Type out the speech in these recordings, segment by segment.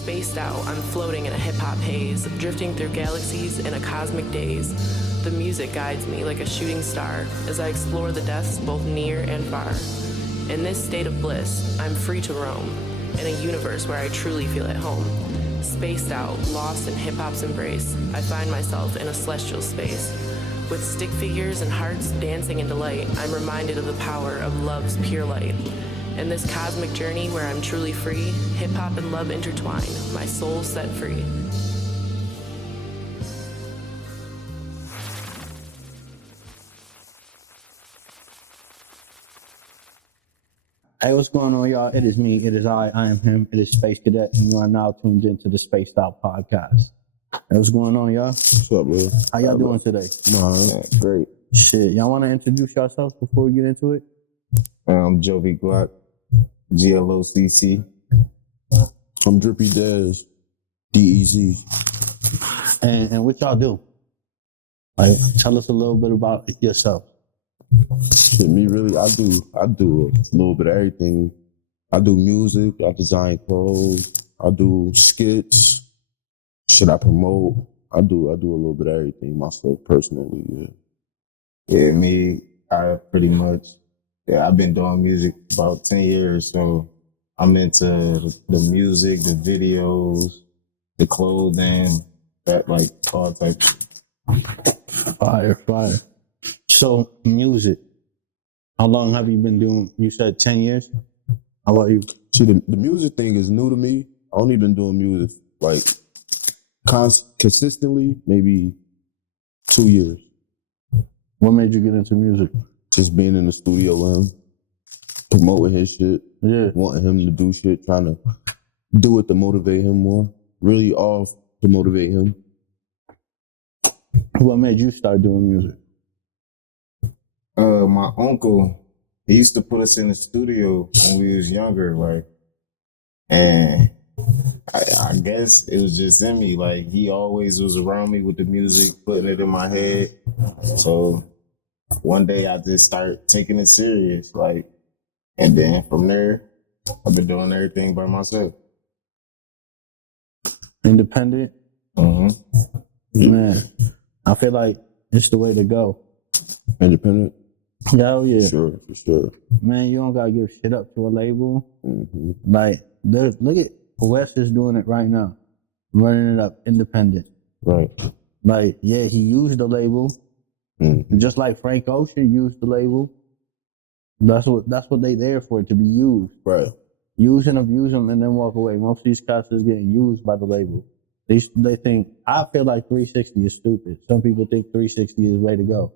Spaced out, I'm floating in a hip-hop haze, drifting through galaxies in a cosmic daze. The music guides me like a shooting star as I explore the depths both near and far. In this state of bliss, I'm free to roam, in a universe where I truly feel at home. Spaced out, lost in hip-hop's embrace, I find myself in a celestial space. With stick figures and hearts dancing in delight, I'm reminded of the power of love's pure light. In this cosmic journey where I'm truly free, hip-hop and love intertwine, my soul set free. Hey, what's going on, y'all? It is me, it is I am him, it is Space Cadet, and you are now tuned into the SpacedOut Podcast. Hey, what's going on, y'all? What's up, bro? How y'all doing today? Great. Shit, y'all want to introduce yourselves before we get into it? I'm Jo-V Glocc, GLOCC. I'm Drippy Dez Dez. And what y'all do? Like, tell us a little bit about yourself. Shit, me really, I do a little bit of everything. I do music, I design clothes, I do skits, shit I promote. I do a little bit of everything myself personally, yeah. Yeah, me, I've been doing music about 10 years, so I'm into the music, the videos, the clothing, that like all types. Fire. So, music. How long have you been doing? You said 10 years? How about you? See, the music thing is new to me. I only been doing music like consistently, maybe 2 years. What made you get into music? Just being in the studio with him, promoting his shit, wanting him to do shit, trying to do it to motivate him more. Really all to motivate him. What made you start doing music? My uncle, he used to put us in the studio when we was younger, and I guess it was just in me. Like, he always was around me with the music, putting it in my head. So one day I just started taking it serious, and then from there, I've been doing everything by myself. Independent? Mm-hmm. Man, I feel like it's the way to go. Independent? Hell yeah. For sure. Man, you don't gotta give shit up to a label. Mm-hmm. Like, look at Wes is doing it right now, running it up independent. Right. Like, yeah, he used the label, just like Frank Ocean used the label. That's what they there for, to be used. Right. Use and abuse them and then walk away. Most of these cats is getting used by the label. They think, I feel like 360 is stupid. Some people think 360 is the way to go.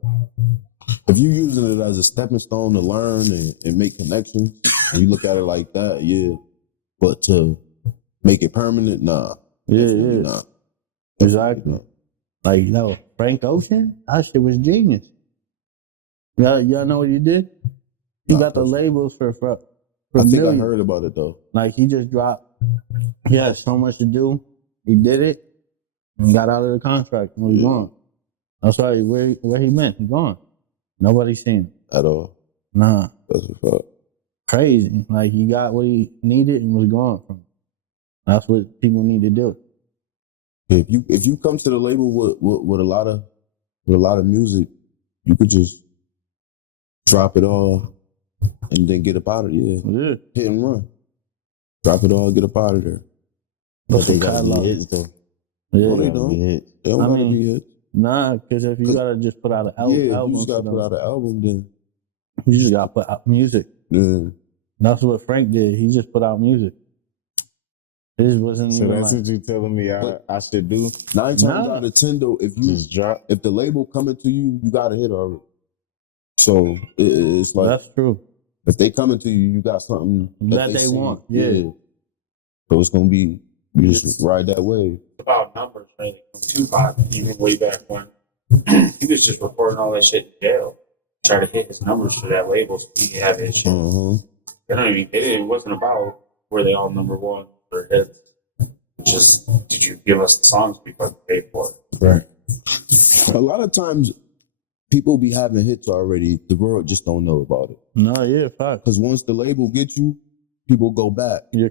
If you're using it as a stepping stone to learn and make connections, and you look at it like that, yeah. But to make it permanent, nah. Yeah. Nah. Exactly. Nah. Like, no, Frank Ocean, that shit was genius. Y'all know what he did? He got the labels for I think millions. I heard about it though. Like, he just dropped, he had so much to do. He did it and got out of the contract and was gone. That's why where he went, he gone. Nobody's seen him. At all. Nah. That's a fact. Crazy. Like, he got what he needed and was gone from it. That's what people need to do. If you come to the label with a lot of music, you could just drop it all and then get up out of there. Yeah. Hit and run. Drop it all, get up out of there. But they gotta be hits though. Yeah. No, they don't. They don't gotta be hits. Nah, because if you gotta just put out an album, if you just gotta put out an album, then you just gotta put out music. Yeah. That's what Frank did. He just put out music. His wasn't So even that's what you telling me I should do? 9 times out of 10 though, if you just drop. If the label coming to you, you got a hit already. So it's like, that's true. If they coming to you, you got something that they want. Yeah. So it's gonna be, you just ride that wave. About numbers, really. Tupac, even way back when, he was just recording all that shit in jail, try to hit his numbers for that label so he could have his shit. It wasn't about were they all number one or hits. Just, did you give us the songs we fucking paid for it? Right. A lot of times, people be having hits already. The world just don't know about it. No, yeah, fact. Because once the label gets you, people go back. Yeah.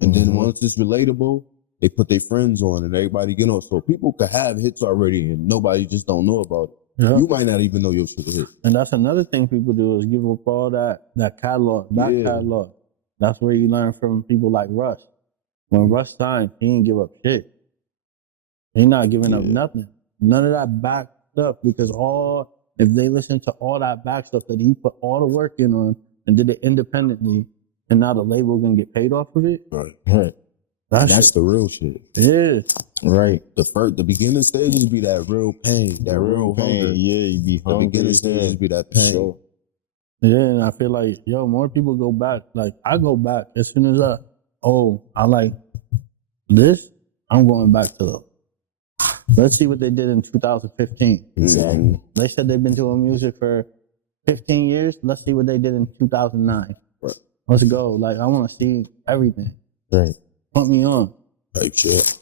And then once it's relatable, they put their friends on and everybody get on. So people could have hits already and nobody just don't know about it. Yeah. You might not even know your shit hit. And that's another thing people do is give up all that catalog, back catalog. That's where you learn from people like Russ. When Russ signed, he didn't give up shit. He not giving up nothing. None of that back stuff, because if they listen to all that back stuff that he put all the work in on and did it independently, and now the label gonna get paid off of it. Right. That's the real shit. Yeah. Right. The beginning stages be that real pain, that real pain. hunger. Yeah, you be hungry. The beginning stages be that pain. Sure. Yeah, and I feel like, more people go back. Like, I go back as soon as I like this, I'm going back to let's see what they did in 2015. Exactly. They said they've been doing music for 15 years. Let's see what they did in 2009. Right. Let's go. Like, I want to see everything. Right. Put me on. Type shit.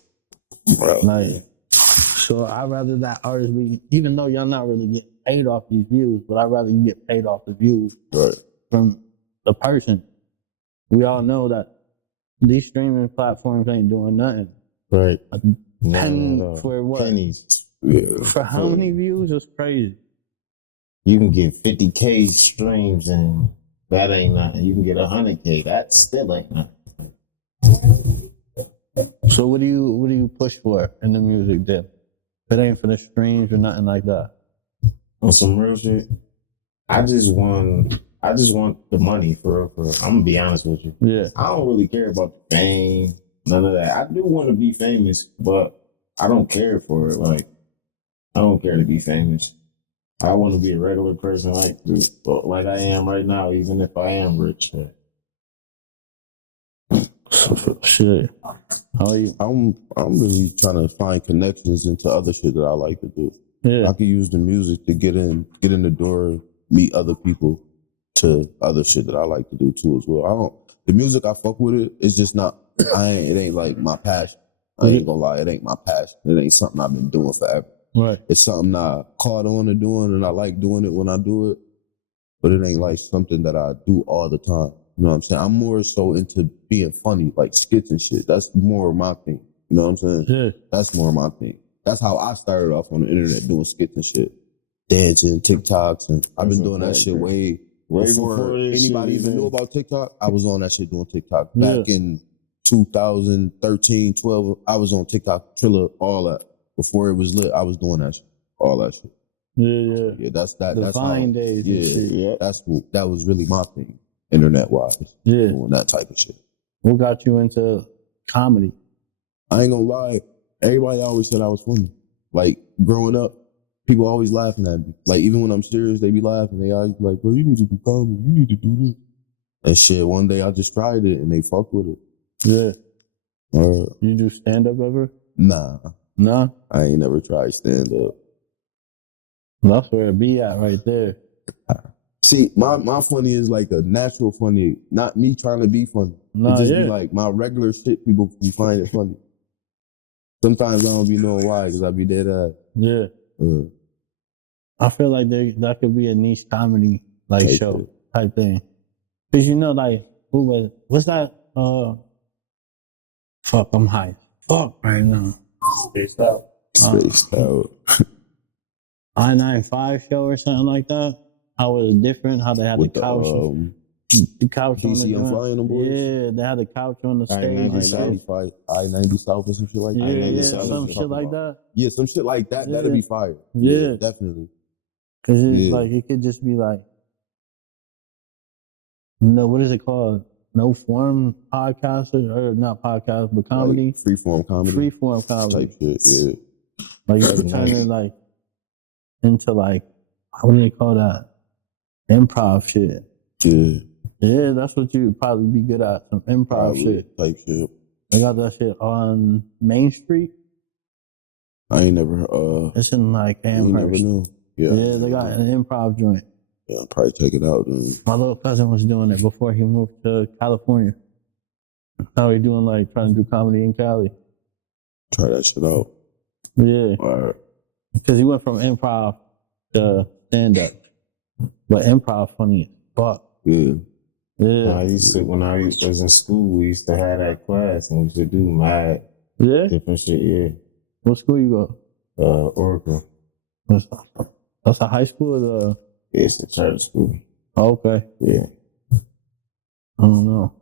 Bro. Like, so I'd rather that artist be, even though y'all not really getting paid off these views, but I'd rather you get paid off the views from the person. We all know that these streaming platforms ain't doing nothing. Right. A penny for what? Pennies. Yeah. For how many views? It's crazy. You can get 50K streams and that ain't nothing. You can get 100K. That still ain't nothing. So what do you push for in the music then? If it ain't for the streams or nothing like that. On some real shit, I just want the money for real. I'm gonna be honest with you. Yeah. I don't really care about the fame, none of that. I do want to be famous, but I don't care for it. Like, I don't care to be famous. I want to be a regular person like I am right now, even if I am rich. Shit. How are you? I'm really trying to find connections into other shit that I like to do. Yeah. I could use the music to get in the door, meet other people to other shit that I like to do too as well. The music I fuck with it's just not, it ain't like my passion. I ain't gonna lie, it ain't my passion. It ain't something I've been doing forever. Right. It's something I caught on to doing and I like doing it when I do it, but it ain't like something that I do all the time. You know what I'm saying? I'm more so into being funny, like skits and shit. That's more my thing. You know what I'm saying? Yeah. That's more my thing. That's how I started off on the internet doing skits and shit. Dancing, TikToks, and I've been doing that shit way before anybody even knew about TikTok. I was on that shit doing TikTok. Back in 2013, 12, I was on TikTok, Triller, all that. Before it was lit, I was doing that shit. All that shit. Yeah. Yeah, that's that. The That's Vine days and shit. Yeah. That was really my thing, internet-wise. Yeah. Doing that type of shit. What got you into comedy? I ain't gonna lie. Everybody always said I was funny. Like, growing up, people always laughing at me. Like, even when I'm serious, they be laughing. They always be like, bro, you need to do comedy. You need to do this. And shit, one day I just tried it and they fucked with it. Yeah. You do stand-up ever? Nah. Nah? I ain't never tried stand-up. That's where it be at right there. See, my funny is like a natural funny, not me trying to be funny. Nah, it just yeah. be like my regular shit, people be find it funny. Sometimes I don't be knowing why, because I be dead ass. Yeah. I feel like that could be a niche comedy like Type show shit. type thing. Cause like, what's that? Fuck, I'm high. Fuck right now. Spaced Out. Spaced Out. I-95 show or something like that. How it was different, how they had With the couch. The couch on the DC, I'm joint. flying them boys. Yeah, they had the couch on the stage. I-90 South or some shit like that. Yeah, South some is shit like that. Yeah, some shit like that. Yeah. That'd be fire. Yeah. Definitely. Cause it's Yeah. like, it could just be like, no, what is it called? No form podcast or not podcast, but comedy. Like freeform comedy. Freeform comedy. Type shit, yeah. Like you That's could turn nice. it like into like, what do they call that? Improv shit. Yeah. Yeah, that's what you'd probably be good at. Some improv Probably shit. Type shit. They got that shit on Main Street. I ain't never, It's in like you never Amherst. knew. Yeah. Yeah, they got an improv joint. Yeah, I'll probably check it out then. My little cousin was doing it before he moved to California. Now he's doing like trying to do comedy in Cali. Try that shit out. Yeah, All right. because he went from improv to stand up. But improv funny as fuck. Yeah. Yeah. When I was in school, we used to have that class and we used to do mad Yeah? different shit. Yeah, What school you go? Oracle. That's a high school or the... It's the charter school. Oh, okay. Yeah, I don't know.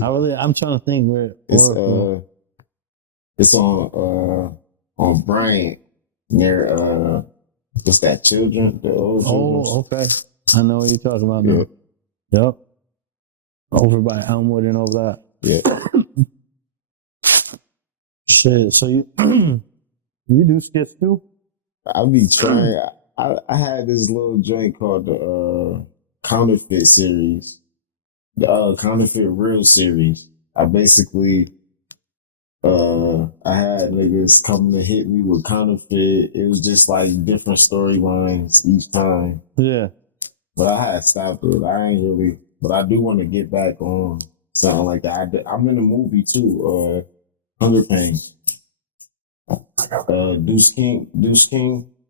I'm trying to think where Oracle... it's on Bryant near what's that? Children, the old children. Oh, okay. I know what you're talking about now. Yep. Over by Elmwood and over that. Yeah. Shit. So you you do skits too? I be trying. I had this little joint called the Counterfeit series, the Counterfeit Real series. I basically I had niggas coming to hit me with counterfeit. It was just like different storylines each time. Yeah. But I had stopped it. I ain't really. But I do want to get back on something like that. I'm in the movie too. Hunger Pains. Deuce King.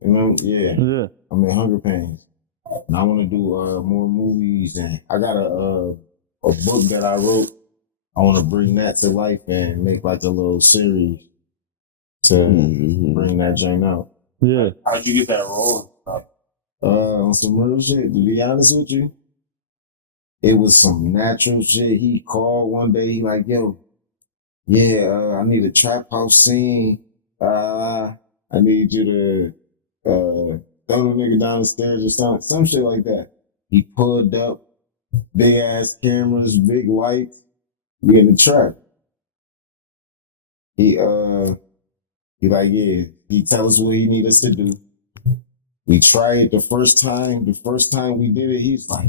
You know, yeah. I'm in Hunger Pains, and I want to do more movies. And I got a book that I wrote. I want to bring that to life and make like a little series to bring that joint out. Yeah. How'd you get that role? On some real shit. To be honest with you, it was some natural shit. He called one day. He like, yo, I need a trap house scene. I need you to throw the nigga down the stairs or some shit like that. He pulled up, big ass cameras, big lights. We in the trap. He like, he tell us what he need us to do. We tried it the first time. The first time we did it, he's like,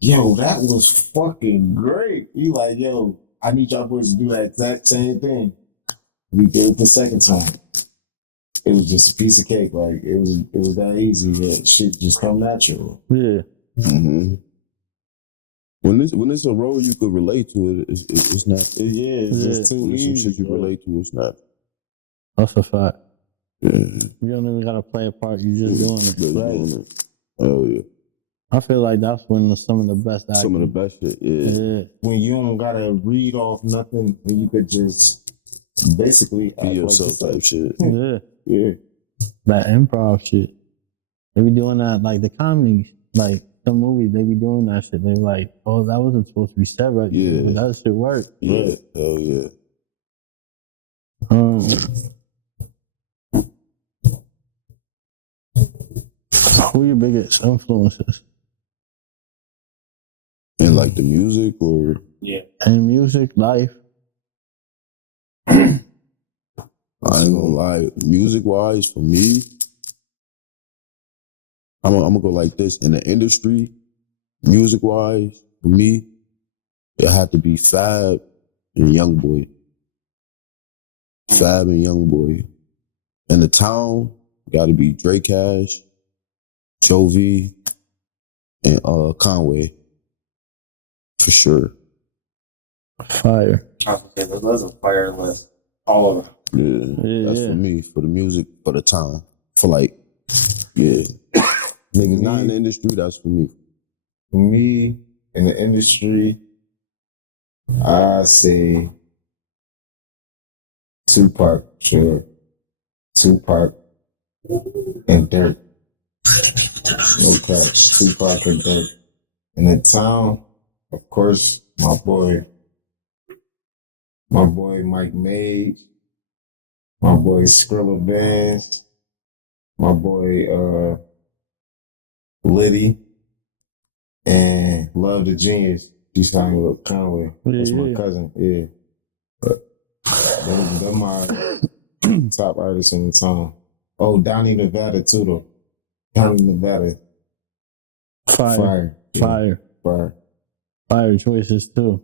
yo, that was fucking great. He like, yo, I need y'all boys to do that exact same thing. We did it the second time. It was just a piece of cake. Like it was that easy. That shit just come natural. Yeah. Mm-hmm. When it's a role you could relate to, it's not. It's just too when easy. Some shit you relate to, it's not. That's a fact. Yeah. You don't even gotta play a part. You just doing it. Doing it. Oh yeah. I feel like that's when some of the best acting. Some of the best shit. Yeah. When you don't gotta read off nothing, when you could just basically Be act yourself like type shit. Yeah. Yeah. That improv shit. They be doing that, like the comedies, like some movies, they be doing that shit. They like, oh, that wasn't supposed to be said right. Yeah. But that shit worked. Yeah. Hell yeah. Who are your biggest influences? And like the music or And music, life. I ain't gonna lie, music wise for me, I'm gonna go like this. In the industry, music wise, for me, it had to be Fab and Youngboy. Fab and Youngboy. In the town, gotta be Dre Cash, Jo-V, and Conway. For sure. Fire. I was gonna say, those are fire list. All of them. Yeah, that's for me, for the music, for the town. For like, niggas not in the industry, that's for me. For me, in the industry, I say Tupac, sure. Tupac and Dirt. No cap. Tupac and Dirt. In the town, of course, my boy Mike Mage, my boy Skrilla Bands, my boy Liddy, and Love the Genius. She's signed with Conway. That's my cousin. Yeah. But they're my top artists in the town. Oh, Donnie Nevada too though. Donnie Nevada. Fire. Fire choices too.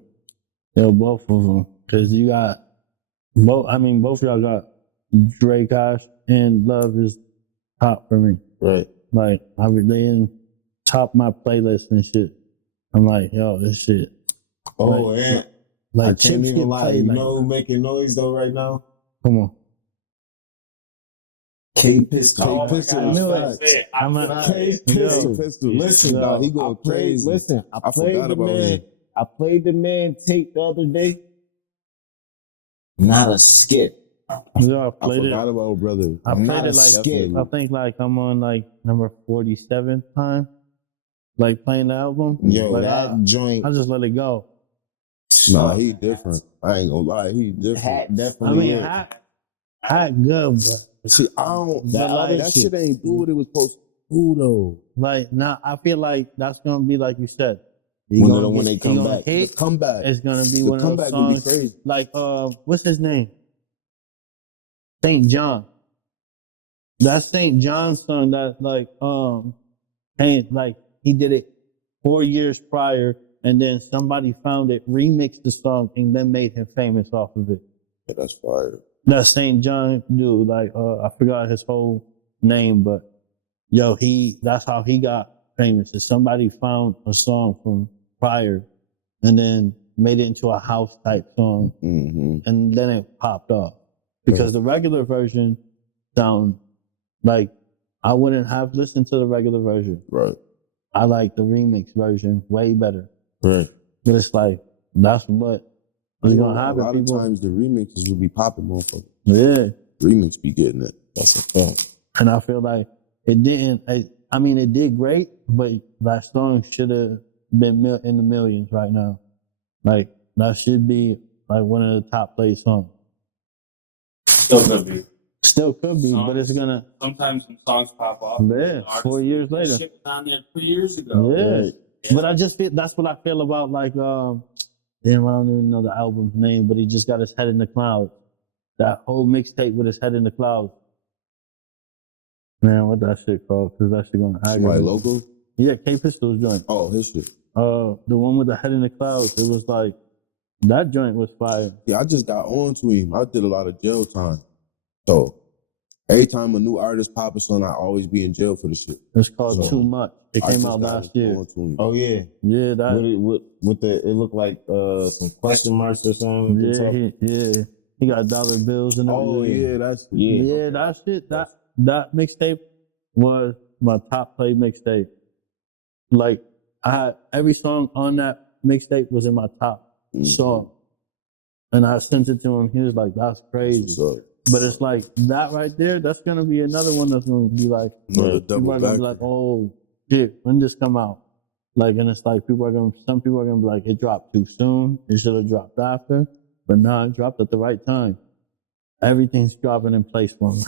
Yo, both of them. Cause you got both of y'all got Dre Cash and Love is top for me. Right. Like they in top my playlist and shit. I'm like, yo, this shit. Oh, and I Chips can't even get lie. played You like, know who making noise though right now? come on. K Pistol. K Pistol. I knew it. I'm a K Pistol. Listen, Nah, dog. he going crazy. Listen, I played forgot the about man. him. I played the man tape the other day. not a skip. Yeah, I I played forgot it. about brother. I I'm played not it a like skip. I think like I'm on like number 47 time, like playing the album. Yo, like that joint. I just let it go. Nah, he different. I ain't gonna lie, he different. Hat I definitely. mean, Hat good, but See, I don't. That other That shit shit ain't do what it was supposed to do though. like now I feel like that's gonna be like you said. when they come back. The comeback. It's gonna be The one of those comeback gonna be songs crazy. like what's his name? St. John. That St. John song that like came like he did it 4 years prior, and then somebody found it, remixed the song, and then made him famous off of it. Yeah, that's fire. That St. John dude, like I forgot his whole name, but yo, that's how he got famous. Is somebody found a song from prior and then made it into a house type song, and then it popped off. Because the regular version sound like I wouldn't have listened to the regular version. Right. I like the remix version way better. Right. But it's like that's what is gonna A happen. lot of People, times the remixes will be popping, motherfucker. yeah. Remix be getting it. That's a fact. And I feel like it didn't. I mean, it did great, but that song should have been in the millions right now. Like that should be like one of the top played songs. Still could be. Still could be, but it's gonna. Sometimes some songs pop off. Yeah, 4 years That later. shit was on there 3 years ago. Yeah. Right. But I just feel that's what I feel about like damn, I don't even know the album's name, but he just got his head in the clouds. That whole mixtape with his head in the clouds. Man, what that shit called? Because that shit gonna Somebody aggravate. local? Yeah, K Pistol's joint. Oh, his shit. The one with the head in the clouds. It was like that joint was fire. Yeah, I just got on to him. I did a lot of jail time. So every time a new artist pop a song, I always be in jail for the shit. It's called So, Too Much. It I came just out got last year. on to him. Oh yeah. Yeah, that. With the it looked like some question marks or something. Yeah, he got dollar bills and Oh everything. yeah, that's Yeah, that shit. That mixtape was my top played mixtape. Like I had every song on that mixtape was in my top song, and I sent it to him. He was like, "That's crazy." But it's like that right there. That's gonna be another one that's gonna be like, Another people double are gonna back. be like, "Oh shit, when did this come out?" Like, and it's like some people are gonna be like, "It dropped too soon. It should have dropped after." But now it dropped at the right time. Everything's dropping in place for him.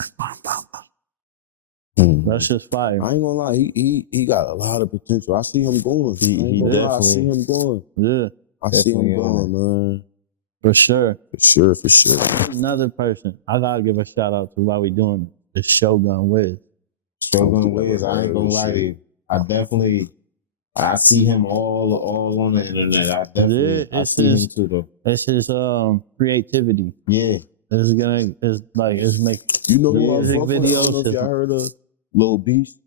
That's just fire. I ain't gonna lie, he got a lot of potential. I see him going. He I definitely. see him going. Yeah, I see him Definitely on going, man. for sure. For sure. Another person I gotta give a shout out to while we doing it is Shogun Wiz. Shogun Wiz, I ain't gonna lie to you. I see him all on the internet. I see him too though. It's his creativity. Yeah. It's make You know who I music fuck with? I don't know if videos. y'all heard of Lil Beast.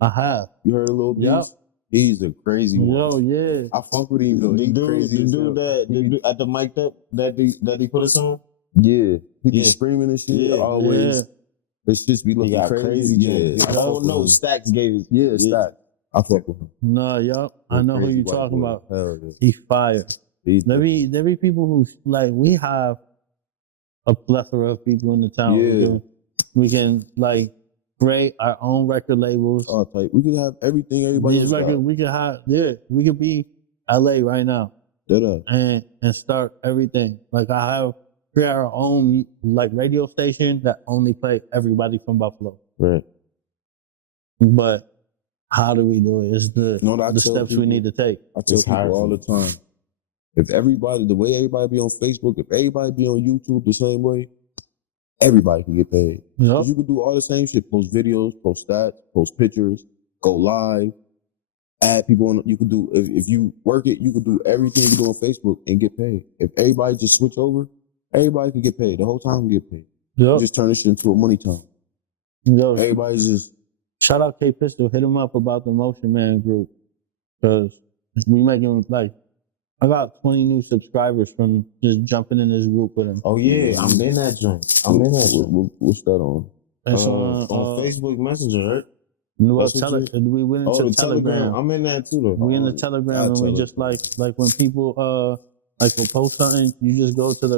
I have. You heard of Lil Beast? Yep. He's a crazy one. Yo, yeah. I fuck with him though. The He dude crazy as hell. the dude at the mic up that he put us on. Yeah. He be Yeah. screaming and shit Yeah. always. Yeah. His shit be He looking got crazy. crazy. Yeah. I Oh fuck no, with him. Stacks gave it. Yeah, Stack. I fuck with him. No, yup. I know who Crazy you white talking boy. about. Hell yeah. He's fire. He's There be people who like we have a plethora of people in the town. Yeah. We can like create our own record labels. all type. We could have everything everybody These else records got. we could have. Yeah, we could be LA right now That up. and start everything. Like I have create our own like radio station that only play everybody from Buffalo. Right. But how do we do it? It's the No, I the tell steps we people- need to take. I tell It's people hard all for the time. If everybody, the way everybody be on Facebook, if everybody be on YouTube the same way, everybody can get paid. Yup. 'Cause you can do all the same shit. Post videos, post stats, post pictures, go live, add people on. You can do, if you work it, you can do everything you do on Facebook and get paid. If everybody just switch over, everybody can get paid. The whole time can get paid. Yup. Just turn this shit into a money town. Yo, Everybody's just, shout out K Pistol. Hit him up about the Motion Man group. Cause we making like I got 20 new subscribers from just jumping in this group with him. Oh yeah, I'm in that joint. I'm in that joint. what's that on? It's On Facebook Messenger, right? Well, That's what we went into the Telegram. I'm in that too though. We in the Telegram and we just like when people like will post something, you just go to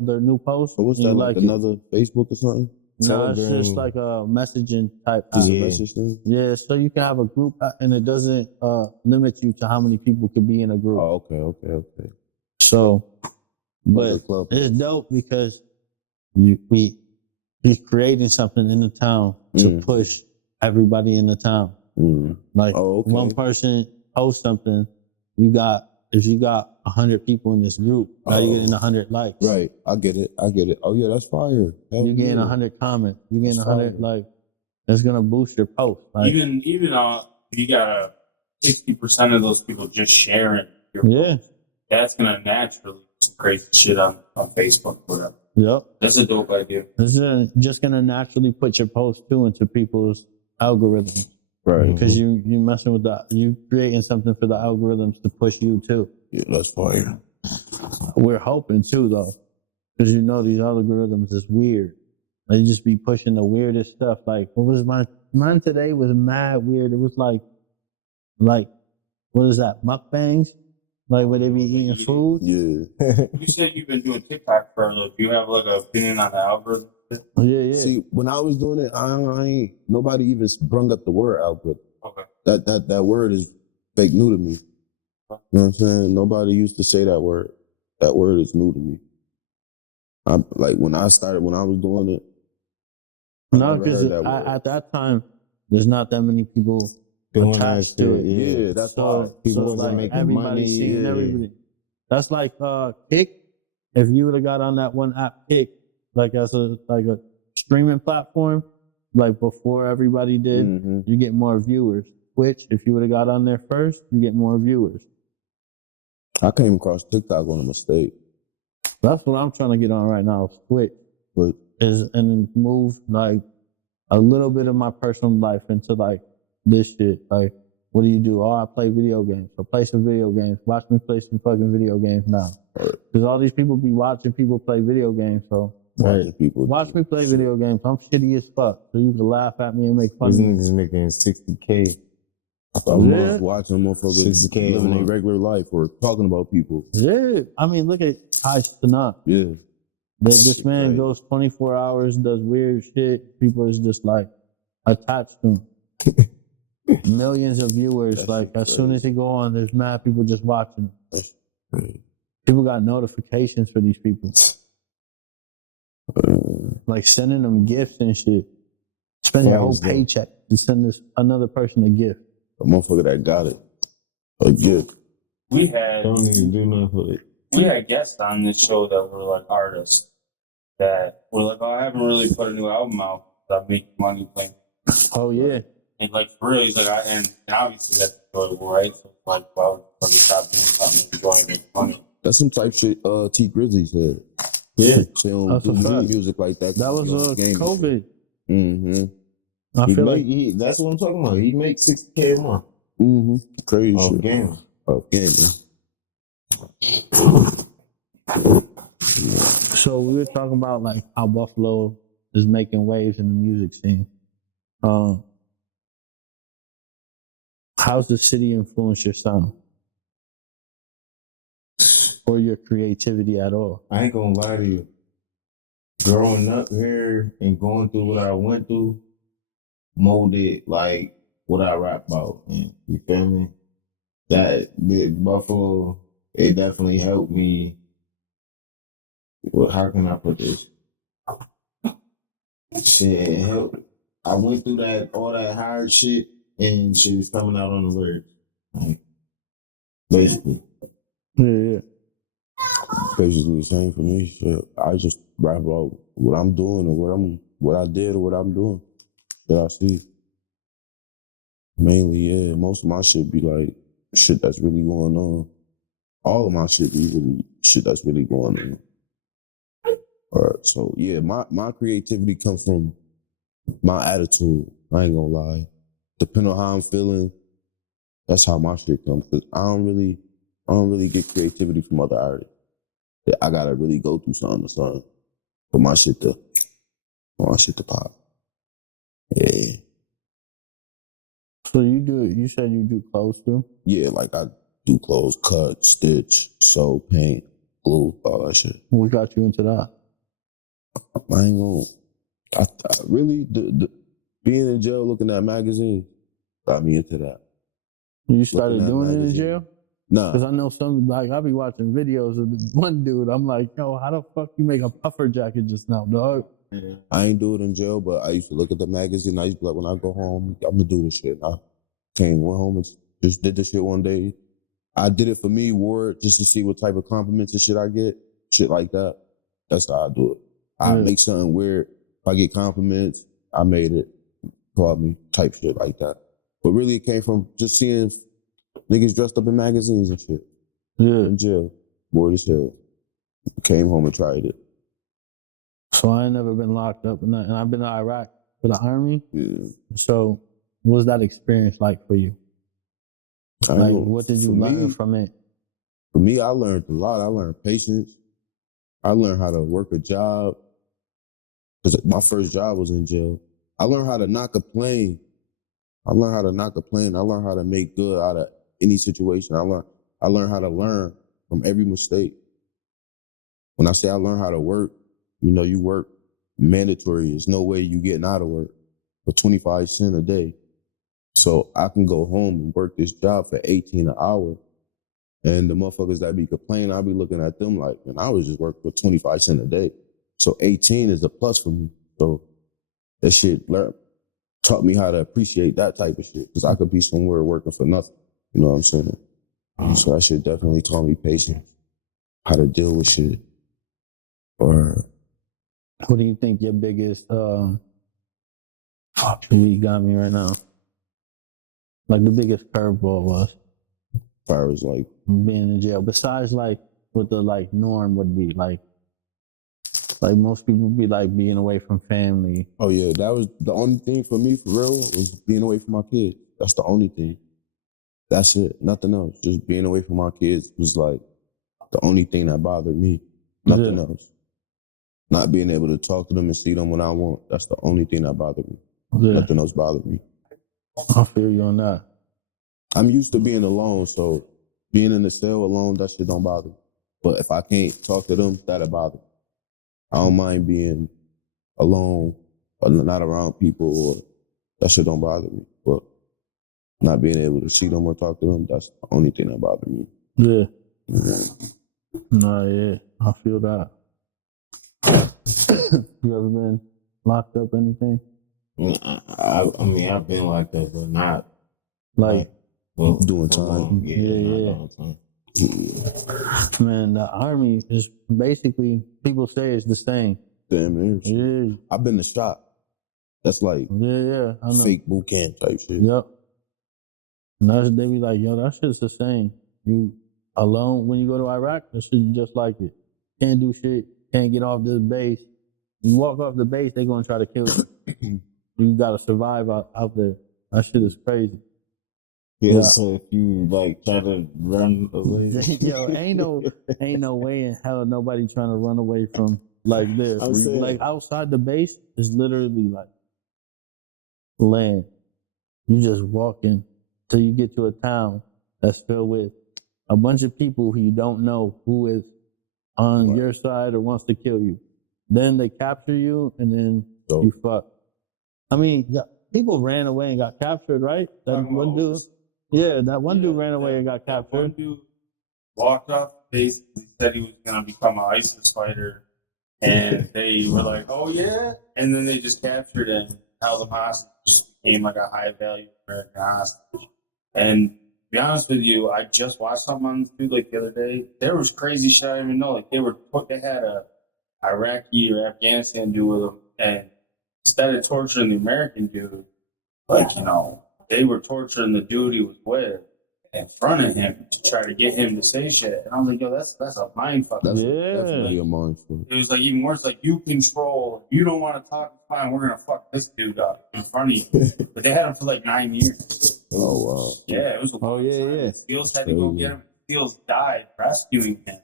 their new post. So what's and that, you like it. another Facebook or something? No, it's Telegram. just like a messaging type app. Just a Yeah. message thing? Yeah, so you can have a group and it doesn't limit you to how many people could be in a group. Oh, okay. So, Like a but club. it's dope because we creating something in the town to push everybody in the town. Like one person posts something, if you got 100 people in this group, now you're getting 100 likes. Right, I get it. Oh yeah, that's fire. You're getting 100 comments. You're getting 100 likes. It's gonna boost your post. Like, even you got 60% of those people just sharing your post. That's gonna naturally do some crazy shit on Facebook or whatever. Yep. That's a dope idea. This is just gonna naturally put your post too into people's algorithms. Right. Because you messing with you creating something for the algorithms to push you too. Yeah, that's fire. We're hoping too though, because these algorithms is weird. They just be pushing the weirdest stuff. Like what was mine today was mad weird. It was like what is that? Mukbangs? Like where they be eating food? Yeah. You said you've been doing TikTok for a little. Do you have like an opinion on the algorithm? Yeah. See, when I was doing it, I ain't nobody even brung up the word algorithm. Okay. That word is fake new to me. You know what I'm saying? Nobody used to say that word. That word is new to me. When I was doing it. No, because at that time, there's not that many people attached to it. Yeah, that's why people it's wasn't making everybody money. seeing everybody. That's like Kick. If you would have got on that one app, Kick, like as a streaming platform, like before everybody did, you get more viewers. Twitch, if you would have got on there first, you get more viewers. I came across TikTok on a mistake. That's what I'm trying to get on right now. Twitch, but and move like a little bit of my personal life into like this shit. Like, what do you do? Oh, I play video games. So play some video games. Watch me play some fucking video games now. Because all these people be watching people play video games. So watch me play video games. I'm shitty as fuck. So you can laugh at me and make fun of me. These niggas making 60K. I'm watching motherfuckers 60K living their regular life or talking about people. Yeah. I mean, look at Kai Stanat. Yeah. This man goes 24 hours, does weird shit. People is just like attached to him. Millions of viewers. That's like crazy. As soon as he go on, there's mad people just watching him. People got notifications for these people. Like sending them gifts and shit. Spending your whole paycheck to send another person a gift. A motherfucker that got it. A gift. We had Don't even do nothing for it. we had guests on this show that were like artists that were like, oh, I haven't really put a new album out, but I'm making money playing. Oh yeah. And like for real, he's like, and obviously that's enjoyable, right? So like, why would you stop doing something and enjoying making money? That's some type shit T Grizzly said. Yeah. She don't do music like that. That was COVID. I feel like that's what I'm talking about. He makes 60K a month. Crazy Off shit. game. Off game, man. So we were talking about like how Buffalo is making waves in the music scene. How's the city influenced your sound? Or your creativity at all? I ain't gonna lie to you. Growing up here and going through what I went through molded like what I rap about. Man. You feel me? That Buffalo, it definitely helped me. Well, how can I put this? Shit, it helped. I went through all that hard shit, and shit was coming out on the lyrics. Like, basically. Yeah. Basically the same for me. Shit. I just rap about what I'm doing or what I did or what I'm doing that I see. Mainly, yeah. Most of my shit be like shit that's really going on. All of my shit be really shit that's really going on. Alright, so yeah, my creativity comes from my attitude. I ain't gonna lie. Depending on how I'm feeling, that's how my shit comes. Cause I don't really get creativity from other artists. I gotta really go through something or something for my shit to pop. Yeah. So you said you do clothes too? Yeah, like I do clothes, cut, stitch, sew, paint, glue, all that shit. What got you into that? I ain't gonna. I really the being in jail looking at magazines got me into that. You started Looking at doing it in magazines. jail? Nah, Because I know some, like, I be watching videos of this one dude. I'm like, yo, how the fuck you make a puffer jacket just now, dog? I ain't do it in jail, but I used to look at the magazine. I used to be like, when I go home, I'm gonna do this shit. I went home and just did this shit one day. I did it for me, wore it just to see what type of compliments and shit I get, shit like that. That's how I do it. I make something weird. If I get compliments, I made it. Call me, type shit like that. But really, it came from just seeing niggas dressed up in magazines and shit. Yeah. In jail, bored as hell. Came home and tried it. So I ain't never been locked up, and I've been to Iraq for the army. Yeah. So what was that experience like for you? Like, what did you learn from it? For me, I learned a lot. I learned patience. I learned how to work a job. Because my first job was in jail. I learned how to not complain. I learned how to make good out of any situation. I learned how to learn from every mistake. When I say I learned how to work, you work mandatory. There's no way you getting out of work for 25 cents a day. So I can go home and work this job for 18 an hour. And the motherfuckers that be complaining, I'll be looking at them like, man, I was just working for 25 cents a day. So 18 is a plus for me. So that shit taught me how to appreciate that type of shit. Because I could be somewhere working for nothing. You know what I'm saying? So that shit definitely taught me patience, how to deal with shit. Or What do you think your biggest, you got me right now. Like the biggest curveball was? as far as like being in jail. Besides like what the like norm would be. Like most people be like being away from family. oh yeah, that was the only thing for me for real was being away from my kids. That's the only thing. That's it. Nothing else. Just being away from my kids was like the only thing that bothered me. Nothing else. Not being able to talk to them and see them when I want. That's the only thing that bothered me. Yeah. Nothing else bothered me. I feel you on that. I'm used to being alone, so being in the cell alone, that shit don't bother me. But if I can't talk to them, that'll bother me. I don't mind being alone or not around people, or that shit don't bother me. But not being able to see them or talk to them, that's the only thing that bothers me. Yeah. No, yeah. I feel that. You ever been locked up anything? I mean, I've been like that, but not like doing time. Yeah. Time. Man, the army is basically, people say it's the same. Damn, Yeah. I've been to shop. That's like I know. fake boot camp type shit. Yep. And they be like, yo, that shit's the same. You alone when you go to Iraq, that shit's just like it. Can't do shit, can't get off this base. You walk off the base, they gonna try to kill you. You gotta survive out there. That shit is crazy. Yeah, so if you like try to run away, yo, ain't no way in hell nobody trying to run away from like this. Like outside the base is literally like land. You just walking till you get to a town that's filled with a bunch of people who you don't know who is on your side or wants to kill you. Then they capture you and then you fuck. I mean, people ran away and got captured, right? That one dude. Yeah, that one dude ran away and got captured. One dude walked off base. He said he was gonna become an ISIS fighter, and they were like, "Oh yeah," and then they just captured him, held him hostage, just became like a high value American hostage. And to be honest with you, I just watched something on this dude like the other day. There was crazy shit I didn't even know. Like they had a Iraqi or Afghanistan dude with them, and instead of torturing the American dude, they were torturing the dude he was with in front of him to try to get him to say shit. And I was like, yo, that's a mind fuck. That's definitely a mind fuck. It was like even worse, like you control, you don't want to talk, it's fine, we're gonna fuck this dude up in front of you. But they had him for like 9 years. Oh wow. Yeah, it was a long time. Yeah. SEALs had to go get him. SEALs died rescuing him.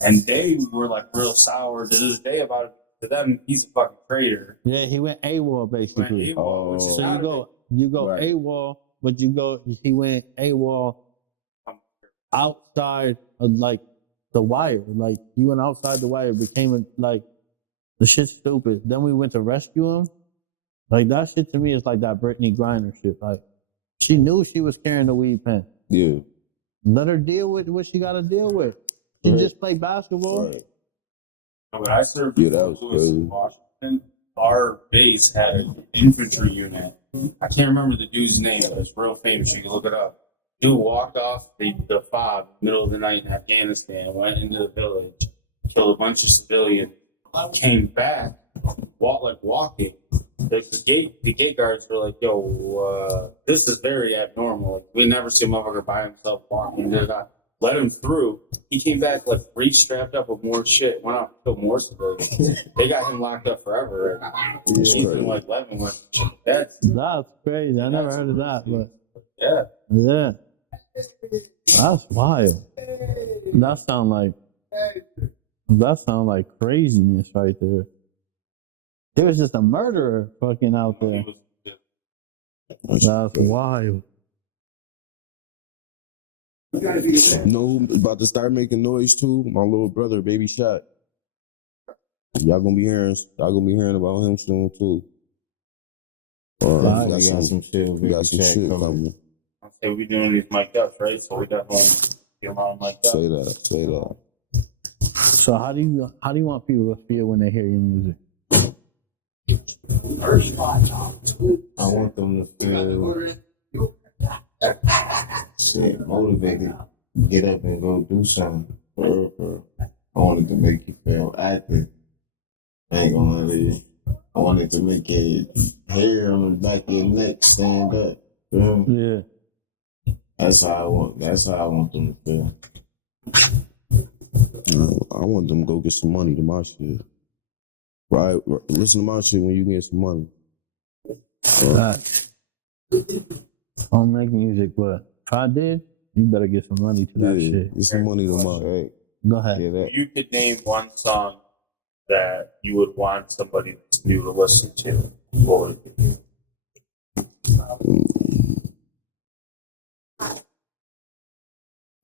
And they were like real sour to this day about it. To them, he's a fucking traitor. Yeah, he went AWOL basically. He went AWOL, which is So you go right. AWOL, but he went AWOL outside of like The Wire. Like you went outside the wire, became like the shit's stupid. Then we went to rescue him. Like that shit to me is like that Brittany Griner shit. Like she knew she was carrying the weed pen. Yeah. Let her deal with what she got to deal with. She just played basketball. Right. When I served Yeah, in that was Louis, crazy. Washington, our base had an infantry unit. I can't remember the dude's name, but it's real famous. You can look it up. Dude walked off the fob middle of the night in Afghanistan, went into the village, killed a bunch of civilians, came back, walking. The gate guards were like, "Yo, this is very abnormal. Like, we never see a motherfucker by himself walking." Let him through. He came back like strapped up with more shit. Went out and killed more civilians. They got him locked up forever. And he's been like 11 with shit. That's crazy. I never heard of that, but yeah. That's wild. That sound like craziness right there. There was just a murderer fucking out there. That's wild. No, about to start making noise too. My little brother, Baby Shot. Y'all gonna be hearing about him soon too. We got some shit coming. I'll say we doing these mic'd ups, right? So we definitely get them on mic'd up. Say that. So how do you want people to feel when they hear your music? I want them to feel motivated, get up and go do something. I wanted to make you feel active. I ain't gonna lie to you. I wanted to make your hair on the back of your neck stand up. Yeah. That's how I want them to feel. I want them to go get some money to my shit. Right? Listen to my shit when you get some money. I don't make music, but if I did, you better get some money to that shit. Get some money to my shit. Go ahead. Yeah, You could name one song that you would want somebody that's new to listen to. What would it be?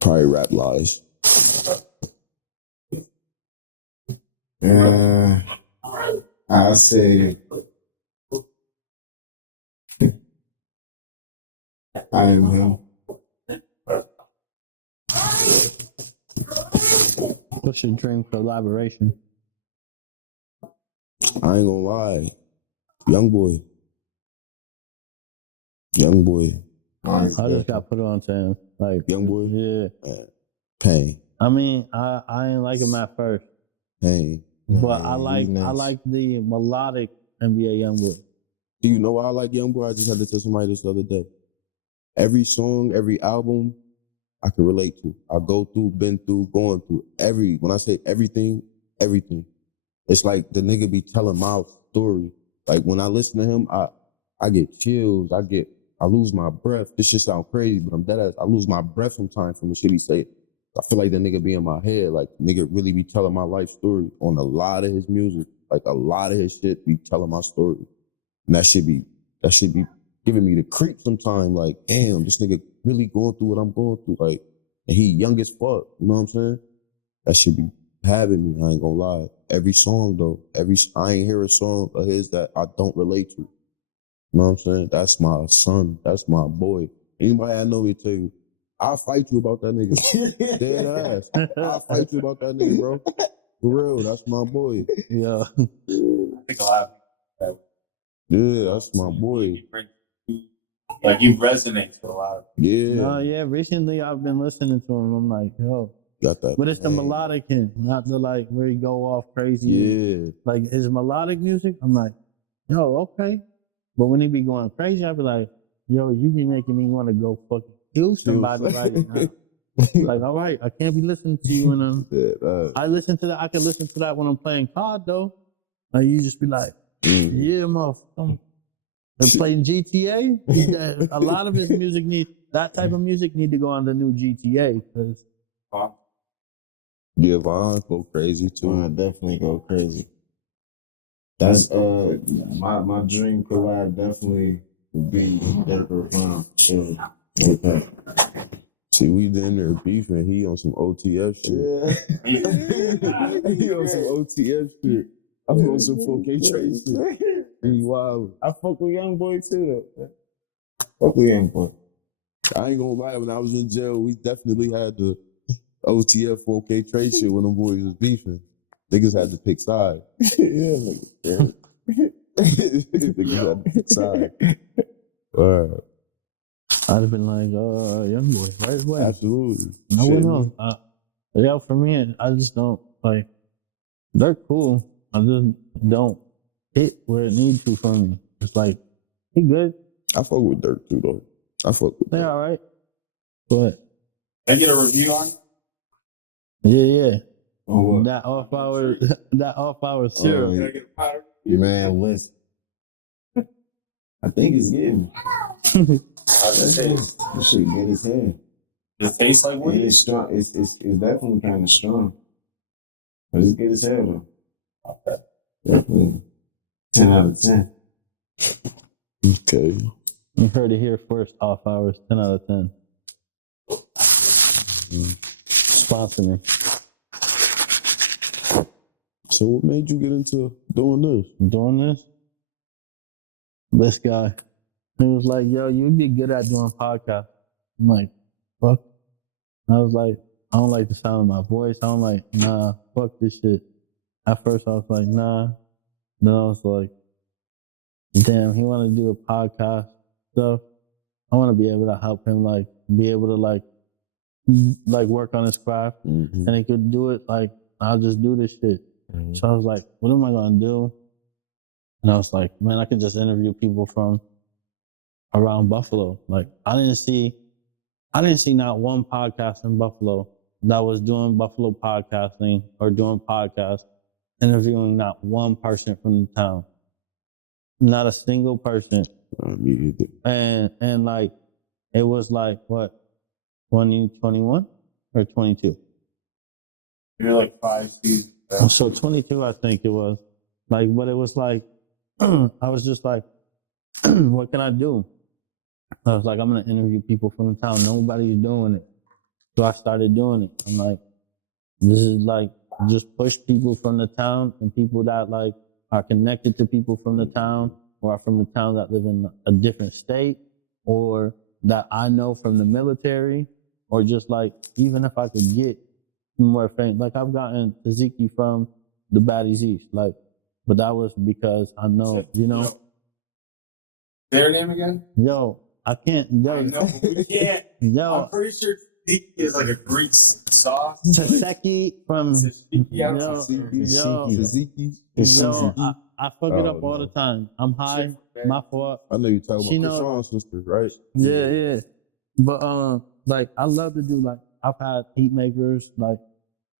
Probably Rap Lies. I say I am him. What's your dream collaboration? I ain't gonna lie. Young boy. I just got put on to him. Like Young boy? Yeah. Pain. I mean, I ain't like him at first. Pain. But I like the melodic NBA Youngboy. Do you know why I like Youngboy? I just had to tell somebody this the other day. Every song, every album, I can relate to. I go through, been through, going through. When I say everything. It's like the nigga be telling my story. Like when I listen to him, I get chills. I lose my breath. This shit sound crazy, but I'm dead ass. I lose my breath sometimes from the shit he say. I feel like the nigga be in my head. Like nigga really be telling my life story on a lot of his music. Like a lot of his shit be telling my story. And that should be giving me the creep sometimes. Like, damn, this nigga really going through what I'm going through. Like, and he young as fuck. You know what I'm saying? That should be having me. I ain't gonna lie. Every song though, I ain't hear a song of his that I don't relate to. You know what I'm saying? That's my son. That's my boy. Anybody I know will tell you, I'll fight you about that nigga. Dead ass. I'll fight you about that nigga, bro. For real, that's my boy. Yeah. I think a lot of people. Yeah, that's my boy. Like he resonates with a lot of people. Yeah. Yeah. Recently I've been listening to him. I'm like, yo. Got that. But it's the melodic him, not the like where he go off crazy. Yeah. Like his melodic music, I'm like, yo, okay. But when he be going crazy, I be like, yo, you be making me want to go fucking kill somebody right now. Like, all right, I can't be listening to you. And I listen to that. I can listen to that when I'm playing COD though. Like you just be like, yeah, motherfucker. They're playing GTA. A lot of his music that type of music need to go on the new GTA because. Yeah, Vaughn go crazy too. I definitely go crazy. That's my dream collab definitely would be Dirk or Vaughn. So okay. See, we in there beefing. He on some OTF shit. Yeah. He on some OTF shit. I'm on some 4K trade shit. He wild. I fuck with Young Boy too though. Fuck with Young Boy. I ain't gonna lie, when I was in jail, we definitely had the OTF 4K trade shit when them boys was beefing. Niggas had to pick sides. Yeah, nigga. Niggas had to pick sides. I'd have been like, young boy, right away. Absolutely. I wouldn't know. Yeah, for me, I just don't, like, they're cool. I just don't hit where it needs to for me. It's like, he good. I fuck with Dirk too, though. I fuck with They Dirk. all right. But, Can I get a review on? yeah. Oh, what? That off-hour serum. Can I get a powder? Man, listen. I think it's getting. I was gonna say, This shit good as hell. does it taste like And weed? it's strong. It's definitely kind of strong. But it's good as hell though. Definitely 10 out of 10. Okay. You heard it here first, off hours, 10 out of 10. Sponsor me. So what made you get into doing this? Doing this? This guy. He was like, yo, you'd be good at doing podcasts. I'm like, fuck. I was like, I don't like the sound of my voice. I don't like, nah, fuck this shit. At first I was like, nah. Then I was like, damn, he want to do a podcast stuff. I want to be able to help him, like, be able to, like work on his craft. Mm-hmm. And he could do it, like, I'll just do this shit. Mm-hmm. So I was like, what am I going to do? And I was like, man, I could just interview people from around Buffalo. Like, I didn't see not one podcast in Buffalo that was doing Buffalo podcasting or doing podcasts, interviewing not one person from the town. Not a single person. Me either. And like, it was like, what, 2021 or 22? You're like 5 seasons. So 22, I think it was. Like, but it was like, I was just like, what can I do? I was like, I'm going to interview people from the town. Nobody's doing it. So I started doing it. I'm like, this is like, just push people from the town and people that like are connected to people from the town or are from the town that live in a different state or that I know from the military or just like, even if I could get more famous. Like I've gotten Taziki from the Baddies East, like, but that was because I know, you know. Say their name again? Yo, I can't. Yo, I know, we can't. Yo, I'm pretty sure tzatziki is like a Greek sauce. Tzatziki from. Tzatziki, yeah, Yo, Tzatziki. yo, I fuck it up all the time. I'm high. My fault. I know you're talking She about know- Krishan's sister, right? Yeah. But like I love to do like I've had heat makers, like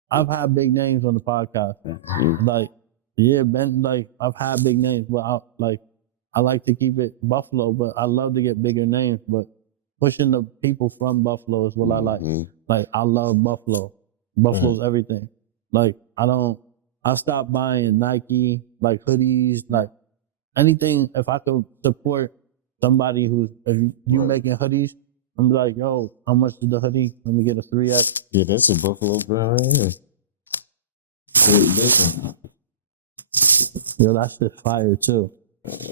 I've had big names on the podcast. Mm-hmm. Like, yeah, Ben, like I've had big names, but I like to keep it Buffalo, but I love to get bigger names, but pushing the people from Buffalo is what I like. Mm-hmm. Like I love Buffalo. Buffalo's everything. Like I stopped buying Nike, like hoodies, like anything. If I could support somebody if you making hoodies, I'm like, yo, how much is the hoodie? Let me get a 3X. Yeah, that's a Buffalo brand right here. Hey, listen. Yo, that shit's fire too.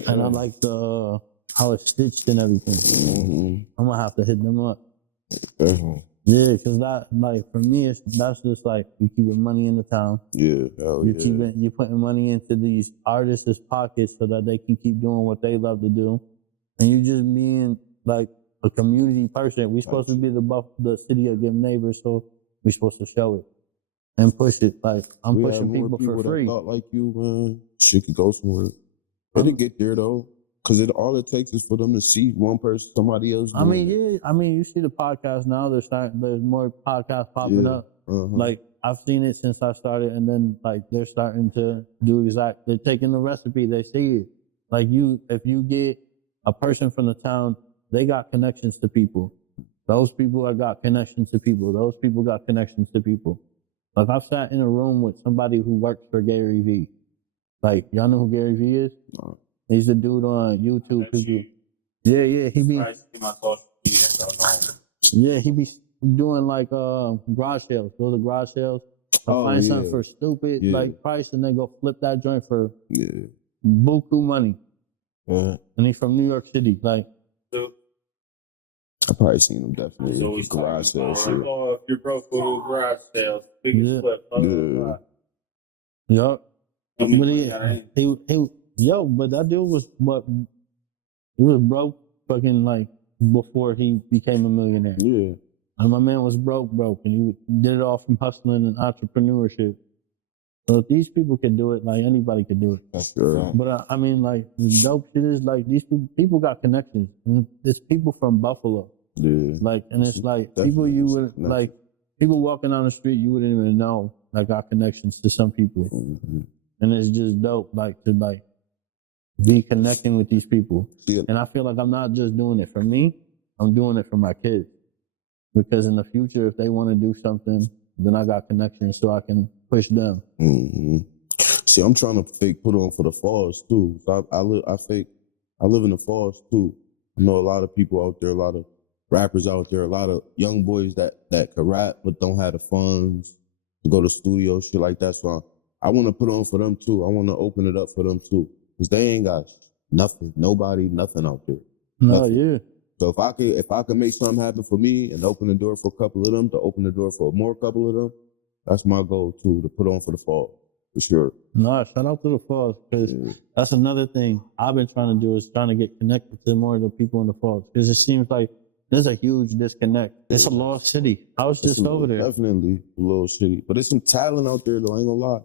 And I like the how it's stitched and everything. Mm-hmm. I'm gonna have to hit them up. Definitely. Yeah, cause that like for me, that's just like you keeping money in the town. Yeah, hell yeah. You're putting money into these artists' pockets so that they can keep doing what they love to do, and you just being like a community person. We're supposed to be the city of give neighbors, so we're supposed to show it and push it. Like I'm We pushing have more people for that free. thought like you, man. Shit could go somewhere. It'll get there though, because all it takes is for them to see one person, somebody else. I mean, you see the podcast now. There's more podcasts popping up. Uh-huh. Like I've seen it since I started, and then like they're starting to do they're taking the recipe. They see it. Like if you get a person from the town, they got connections to people. Those people have got connections to people. Those people got connections to people. Like I've sat in a room with somebody who works for Gary Vee. Like y'all know who Gary Vee is? No. He's the dude on YouTube. That's you. Yeah, he be. I see my social media, so no. Yeah, doing like garage sales. Go to garage sales. Find something for stupid like price and then go flip that joint for buku money. And he's from New York City. Like, I probably seen him definitely. Garage sale shit. Like, oh, if you're broke, go to garage sales. Biggest flip. Yup. But that dude was he was broke fucking like before he became a millionaire. Yeah. And my man was broke, and he did it all from hustling and entrepreneurship. So if these people could do it, like anybody could do it. That's sure. But I mean, like the dope shit is like these people got connections. And it's people from Buffalo. Yeah. Like, and it's like people you would like people walking down the street you wouldn't even know like got connections to some people. Mm-hmm. And it's just dope, like to like be connecting with these people. Yeah. And I feel like I'm not just doing it for me, I'm doing it for my kids. Because in the future, if they want to do something, then I got connections so I can push them. Mm-hmm. See, I'm trying to fake put on for the falls too. So I live in the falls too. I know a lot of people out there, a lot of rappers out there, a lot of young boys that can rap but don't have the funds to go to studio, shit like that. So I want to put on for them too. I want to open it up for them too. Because they ain't got nothing, nobody, nothing out there. No, Nothing. yeah. So if I can make something happen for me and open the door for a couple of them, to open the door for more couple of them, that's my goal too, to put on for the fall, for sure. No, shout out to the falls, because that's another thing I've been trying to do is trying to get connected to more of the people in the falls. Because it seems like there's a huge disconnect. It's a lost city. I was just over there. Definitely a little city. But there's some talent out there though, I ain't gonna lie.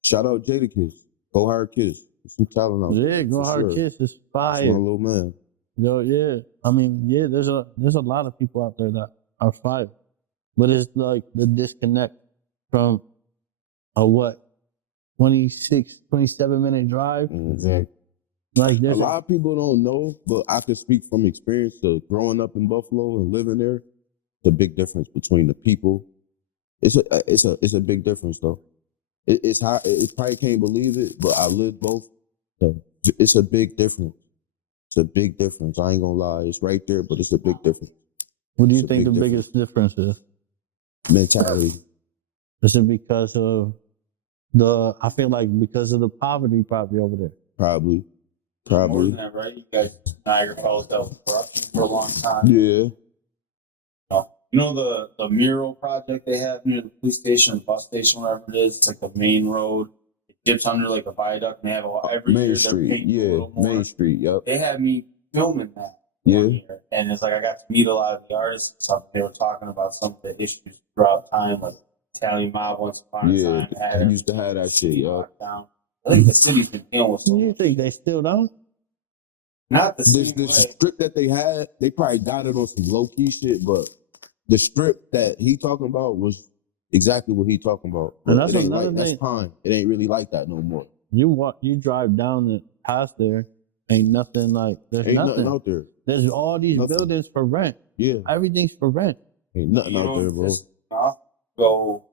Shout out Jada Kiss. Go hire Kiss. There's some talent out there. Yeah, go hard Kiss is fire. That's my little man. Yo, yeah. I mean, yeah, there's a lot of people out there that are fire. But it's like the disconnect from a 27-minute drive. Exactly. Like A lot of people don't know, but I can speak from experience of growing up in Buffalo and living there. The big difference between the people. It's a big difference though. It's hard. It probably can't believe it, but I lived both. So it's a big difference. It's a big difference. I ain't gonna lie. It's right there, but it's a big difference. What do you think the biggest difference is? Mentality. Is it because of I feel like because of the poverty probably over there? Probably. More than that, right? You guys, Niagara Falls dealt with corruption for a long time. Yeah. You know the mural project they have near the police station, the bus station, whatever it is. It's like the main road. It dips under like a viaduct, and they have every Main year Street. they're painting a little more. Main Street. Yep. They had me filming that one year, and it's like I got to meet a lot of the artists and stuff. They were talking about some of the issues throughout time, like Italian mob once upon a time. They used to have that shit, yo. I think the city's been dealing with so You think they still don't? not the same This way. strip that they had, they probably got it on some low key shit, but the strip that he talking about was exactly what he talking about. And that's it ain't another like that's thing. fine. It ain't really like that no more. You drive down the past there, ain't nothing like there's Ain't nothing. nothing out there. There's all these Nothing. buildings for rent. Yeah, Everything's for rent. ain't nothing out there, bro. Go.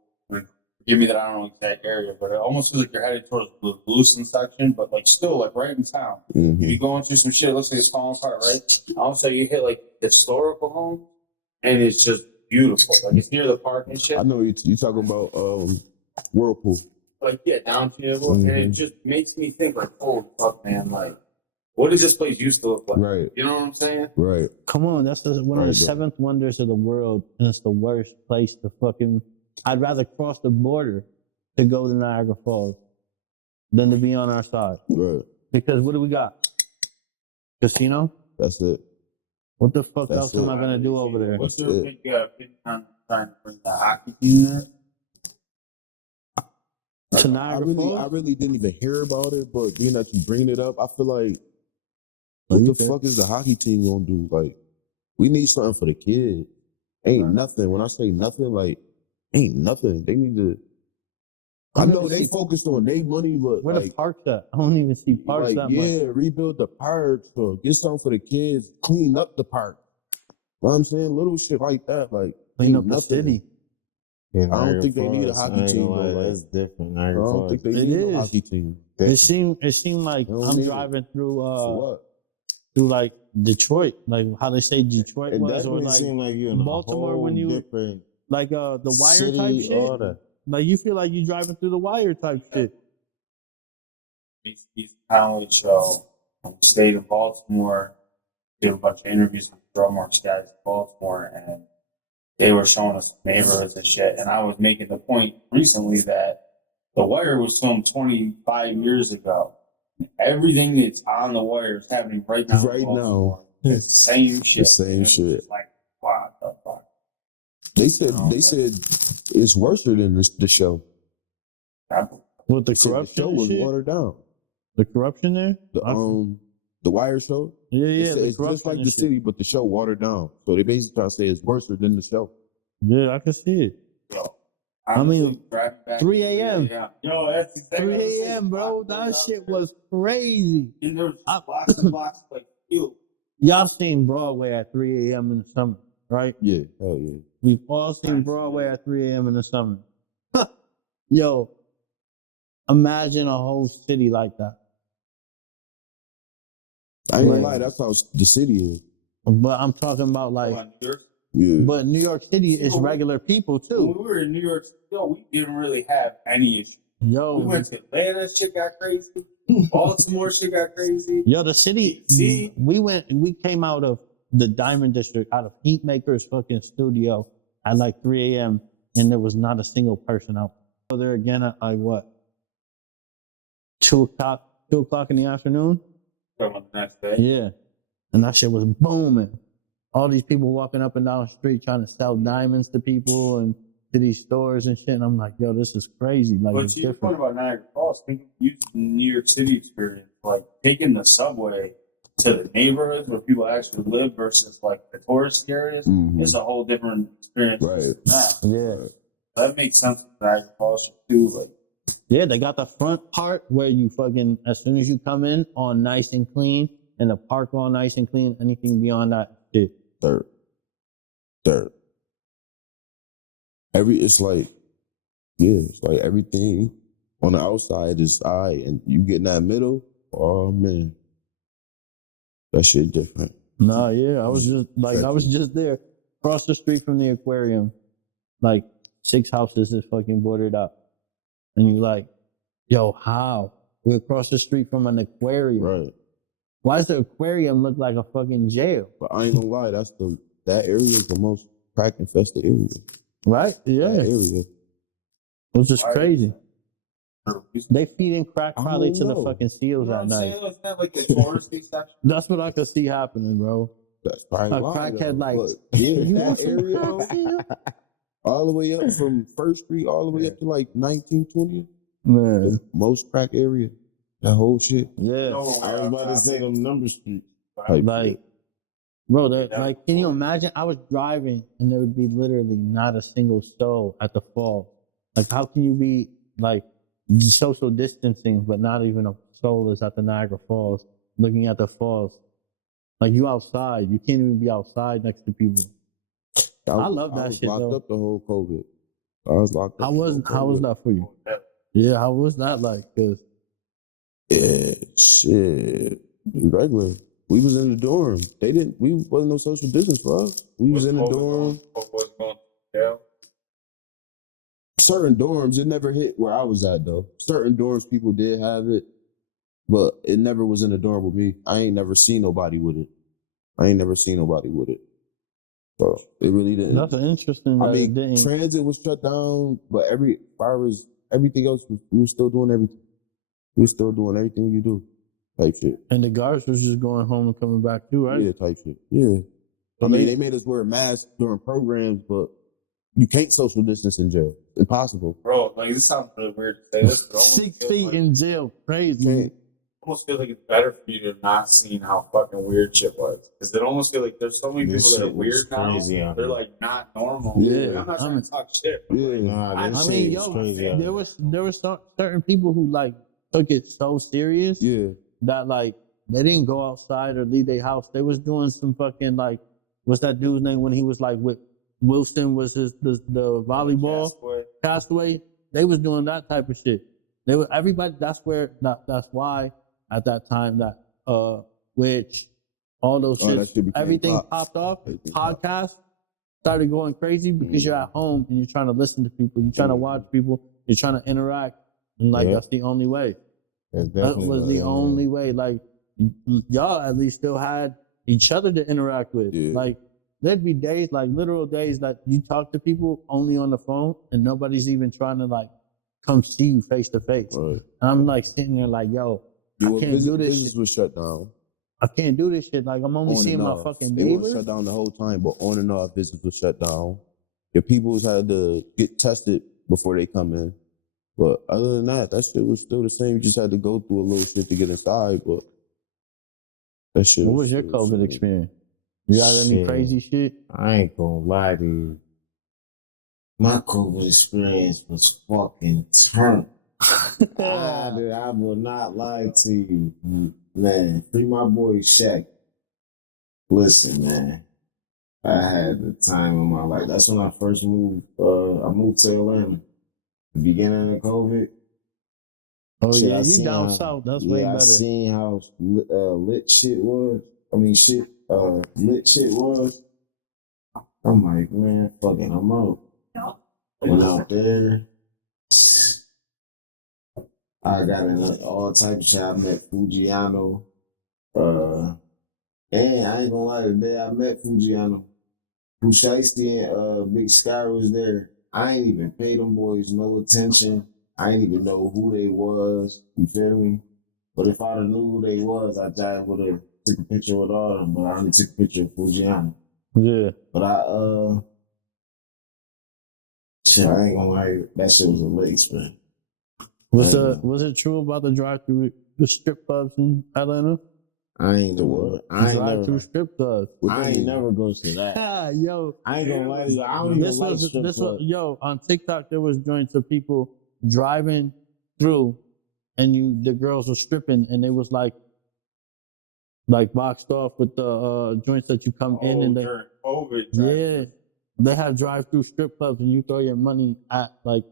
Give me that. I don't know exact area, but it almost feels like you're headed towards the Lewiston section, but like still like right in town. Mhm. You're going through some shit. It looks like it's falling apart, right? All of a sudden you hit like historical home, and it's just beautiful. Like it's near the park and shit. I know you talking about Whirlpool. Like yeah, down to and it just makes me think like, oh fuck, man, like what does this place used to look like? Right, You know what I'm saying? right. Come on, that's one of Right, the though. 7th wonders of the world, and it's the worst place to fucking. I'd rather cross the border to go to Niagara Falls than to be on our side. Right. Because what do we got? Casino? That's it. What the fuck That's else am it. I gonna do over there? What's That's your it. opinion? You got an opinion on trying to bring the hockey team there? To I Niagara Falls? really didn't even hear about it, but being that you bringing it up, I feel like Oh, what you the good? fuck is the hockey team gonna do? Like, we need something for the kids. Ain't nothing. When I say nothing, like, ain't nothing. They need to. I know they focused on their money, but Where the like, parks at? I don't even see parks that much. rebuild the parks or get something for the kids, clean up the park. You know what I'm saying? Little shit like that, like Clean ain't up the nothing. city. Yeah, I don't Niagara think they need a Falls, hockey I ain't team, gonna lie, though, like- that's different. I Niagara don't Falls. think they It need is. a hockey team. It seemed like They don't I'm need it. driving through For what? through like Detroit, like how they say Detroit It was, or definitely like seemed like you in Baltimore a whole when you different like the Wire city, type shit. all that. Like you feel like you driving through the Wire type shit. He's talent show. Stayed in Baltimore, did a bunch of interviews with DrumWorks guys in Baltimore, and they were showing us neighborhoods and shit. And I was making the point recently that The Wire was filmed 25 years ago. Everything that's on The Wire is happening right now. Right now. It's the same shit. The same And it's shit. just like, what the fuck? They said it's worse than the show. With the They said the corruption show and was shit? watered down. The corruption there? The Wire show. Yeah, They yeah. said The it's just corruption like and the shit. city, but the show watered down. So they basically trying to say it's worse than the show. Yeah, I can see it. Yo, I mean, driving back 3 a.m. Yo, that's exactly 3 what I'm saying. a.m., bro. That shit was crazy. And there was just blocks and blocks like you. Y'all seen Broadway at 3 a.m. in the summer, right? Yeah, hell yeah. We've all seen Broadway at 3 a.m. in the summer. Yo, imagine a whole city like that. I ain't gonna Right. lie, that's how the city is. But I'm talking about like, Yeah. but New York City is regular people When we too. were in New York, we didn't really have any issue. Yo, We went to Atlanta, shit got crazy. Baltimore, shit got crazy. yo, the city. DC. We came out of the Diamond District, out of Heatmaker's fucking studio at like 3 a.m. and there was not a single person out. So there again at like what? 2 o'clock in the afternoon. Talking about the next day. Yeah. And that shit was booming. All these people walking up and down the street trying to sell diamonds to people and to these stores and shit. And I'm like, yo, this is crazy. Like, But it's to your different. point about Niagara Falls, think use the New York City experience, like taking the subway to the neighborhoods where people actually live versus like the tourist areas. Mhm. It's a whole different experience. Right. than that. Yeah. That makes sense with Niagara Falls too. Like, Yeah, they got the front part where you fucking, as soon as you come in, all nice and clean, and the park all nice and clean. Anything beyond that, shit. Third. It's like everything on the outside is and you get in that middle, oh man. That shit different. Nah, yeah, I was just there, across the street from the aquarium, like 6 houses is fucking bordered up. And you're like, yo, how? We're across the street from an aquarium. Right. Why does the aquarium look like a fucking jail? But I ain't gonna lie, that area is the most crack infested area. Right? Yeah. That area. It was just crazy. you They feeding crack I probably don't to the know. fucking seals know what at I'm night. saying? It's not like the touristy section. That's what I could see happening, bro. That's probably A why, crackhead though. like, Look, yeah, you that want some area, crack, yeah? all the way up from First Street, all the way up to like 1920. Man. The most crack area. That whole shit. Yeah. I was about to say them number streets. Type Like, shit. bro, like, can you imagine? I was driving and there would be literally not a single soul at the fall. Like, how can you be like social distancing, but not even a soul is at the Niagara Falls looking at the falls? Like, you outside, you can't even be outside next to people. I love that was shit, locked though. up the whole COVID. I was locked up. How was that for you? Yeah, how was that like? 'Cause Yeah, shit. It was regular. We was in the dorm. We wasn't no social distance for us. We was in the dorm. What was going down? Certain dorms, it never hit where I was at though. Certain dorms, people did have it, but it never was in the dorm with me. I ain't never seen nobody with it. So it really didn't. that's interesting that I it mean, didn't. transit was shut down, but everything else, we were still doing everything. We were still doing everything you do, type shit. And the guards was just going home and coming back too, right? Yeah, type shit. Yeah. So I mean, they- they made us wear masks during programs, but you can't social distance in jail. Impossible. Bro, like this sounds really weird to say this, but it almost 6 feels feet like, in jail, crazy. Can't. almost feels like it's better for you to have not seen how fucking weird shit was. Because it almost feels like there's so many This people that are shit was weird now. crazy out They're here. like not normal. Yeah. Like, I'm not trying to talk shit. But Yeah. like, Nah, this I shit mean, was yo, crazy out there here. was certain people who like took it so serious Yeah. that like they didn't go outside or leave their house. They was doing some fucking like, what's that dude's name when he was like with Wilson was the volleyball castaway. They was doing that type of shit. They were everybody. That's why at that time that which all those Oh, that shit, shit became everything pop. popped off. Everything popped. Podcasts started going crazy because you're at home and you're trying to listen to people, you're trying to watch people, you're trying to interact, and like Yeah. that's the only way. That's That definitely was what the it is. only way. Like y'all at least still had each other to interact with. Yeah. Like there'd be days, like literal days, that you talk to people only on the phone and nobody's even trying to like come see you face to face. Right. And I'm like sitting there like, yo, I can't do this Business shit. was shut down. I can't do this shit. Like I'm only On seeing and my off. fucking It neighbors. was shut down the whole time, but on and off, business was shut down. Your peoples had to get tested before they come in. But other than that, that shit was still the same. You just had to go through a little shit to get inside, but that shit What was your still the COVID same. experience? You got any Shit. crazy shit? I ain't gonna lie to you. My COVID experience was fucking turn. I will not lie to you. Man, free my boy Shaq. Listen, man. I had the time of my life. That's when I first moved. I moved to Atlanta. The beginning of COVID. Oh Shit, yeah, I you seen down how- south. That's yeah, way I better. seen how lit shit was. I mean, lit shit was. I'm like, man, fucking, I'm out. Went out there. I got in all types of shit. I met Fujiano. And I ain't gonna lie, the day I met Fujiano, Bushiesty and Big Sky was there. I ain't even pay them boys no attention. I ain't even know who they was. You feel me? But if I'd have knew who they was, I jive would have took a picture with all of them. But I only took a picture of Fujiano. Yeah. But shit, I ain't gonna lie, that shit was a lit experience. Was it true about the drive-through the strip clubs in Atlanta? I ain't Drive-through never strip clubs. go to that. Yo, I ain't gonna lie to you. I don't even like strip clubs. yo, on TikTok there was joints of people driving through and the girls were stripping and they was like boxed off with the joints that you come in and they during COVID. yeah, they have drive-through strip clubs and you throw your money at like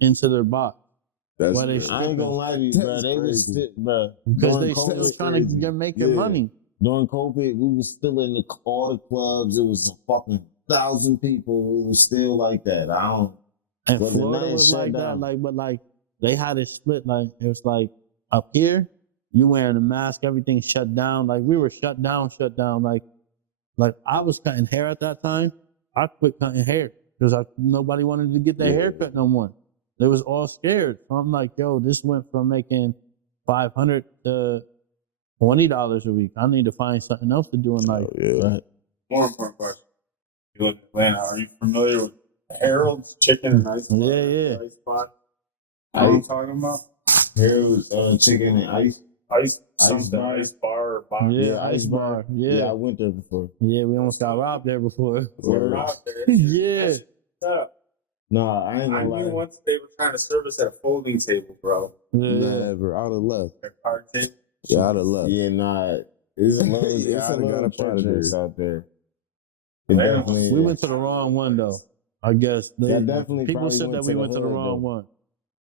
into their box. That's Why they crazy. I ain't gonna lie to you, bro. They was still, bro. Because during they COVID, still trying to get making Yeah. money. during COVID, we was still in all the clubs. It was a fucking 1,000 people. It was still like that. And Well, the Florida night was shut like down. that, but they had it split. Like it was like up here, you wearing a mask, everything shut down. Like we were shut down. Like I was cutting hair at that time. I quit cutting hair because nobody wanted to get their hair cut no more. They was all scared. So I'm like, yo, this went from making $500 to $20 a week. I need to find something else to do in life. yeah. More important question. You live in Atlanta. Are you familiar with Harold's Chicken and Ice Bar? Yeah. Ice spot. You know what I'm talking about? Here was chicken and ice. Ice bar. Ice bar or box. Yeah, Ice Bar. Yeah, I Yeah. went there before. Yeah, we almost got robbed there before. We're out there. Yeah. That's tough. No, I ain't I gonna knew lie. once they were trying to service at a folding table, bro. Yeah. Never. I'd have left. Their card table. Yeah, I'd have left. Yeah, nah. It's a little, Yeah, it's a I'd've got little up outta treacherous there. out there. It Atlanta definitely We is. went to the wrong one though. I guess Yeah, definitely people probably said that went we to the went to the hood, wrong though. one.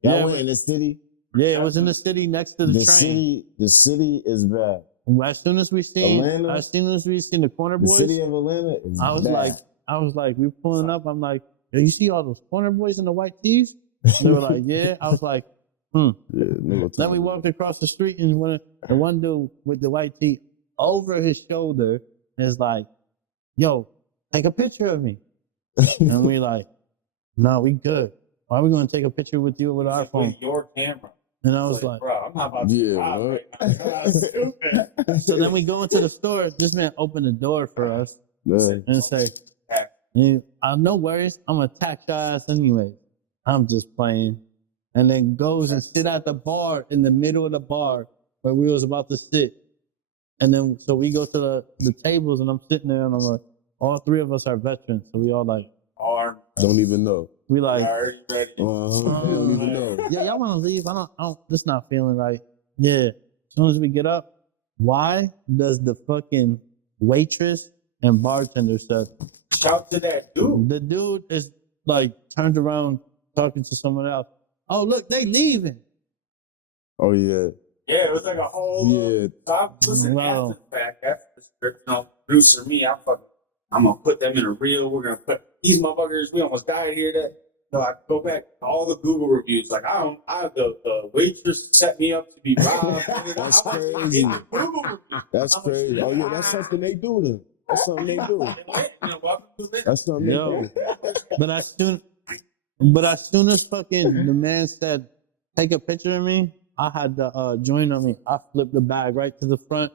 Y'all Yeah, went in the city. Yeah, it was in the city next to the train. The city is bad. As soon as we seen Atlanta? the corner The boys, city of Atlanta is I was bad. like, we pulling up. I'm like, yo, you see all those corner boys in the white tees? They were like, yeah. I was like, Yeah, nigga, Then we walked across the street and the one dude with the white tee over his shoulder is like, yo, take a picture of me. And we like, no, we good. Why are we going to take a picture with you with our phone? With your camera. And I was like, bro, I'm not about to Yeah, rob right. right now. That's stupid. so then we go into the store. This man opened the door for us Yeah. and say, no worries, I'm going to tax your ass anyway. I'm just playing. And then goes and sit at the bar in the middle of the bar where we was about to sit. And then, so we go to the tables and I'm sitting there and I'm like, all three of us are veterans. So we all like, Don't even know. we like, Already ready. They don't even know. yeah, y'all want to leave? I don't, this not feeling right. Yeah. As soon as we get up, why does the fucking waitress and bartender said, Shout to that dude. the dude is like turned around talking to someone else. Oh, look, they leaving. Oh yeah. Yeah, it was like a whole. Yeah. Listen, Wow. after the fact, after producer me. I'm gonna put them in a reel. We're gonna put these motherfuckers. We almost died here. So I go back to all the Google reviews. Like the waitress set me up to be robbed. That's crazy. That's crazy. Oh yeah, that's something they do then. That's something they do. That's something they do. But as soon as fucking the man said, take a picture of me, I had the joint on me. I flipped the bag right to the front,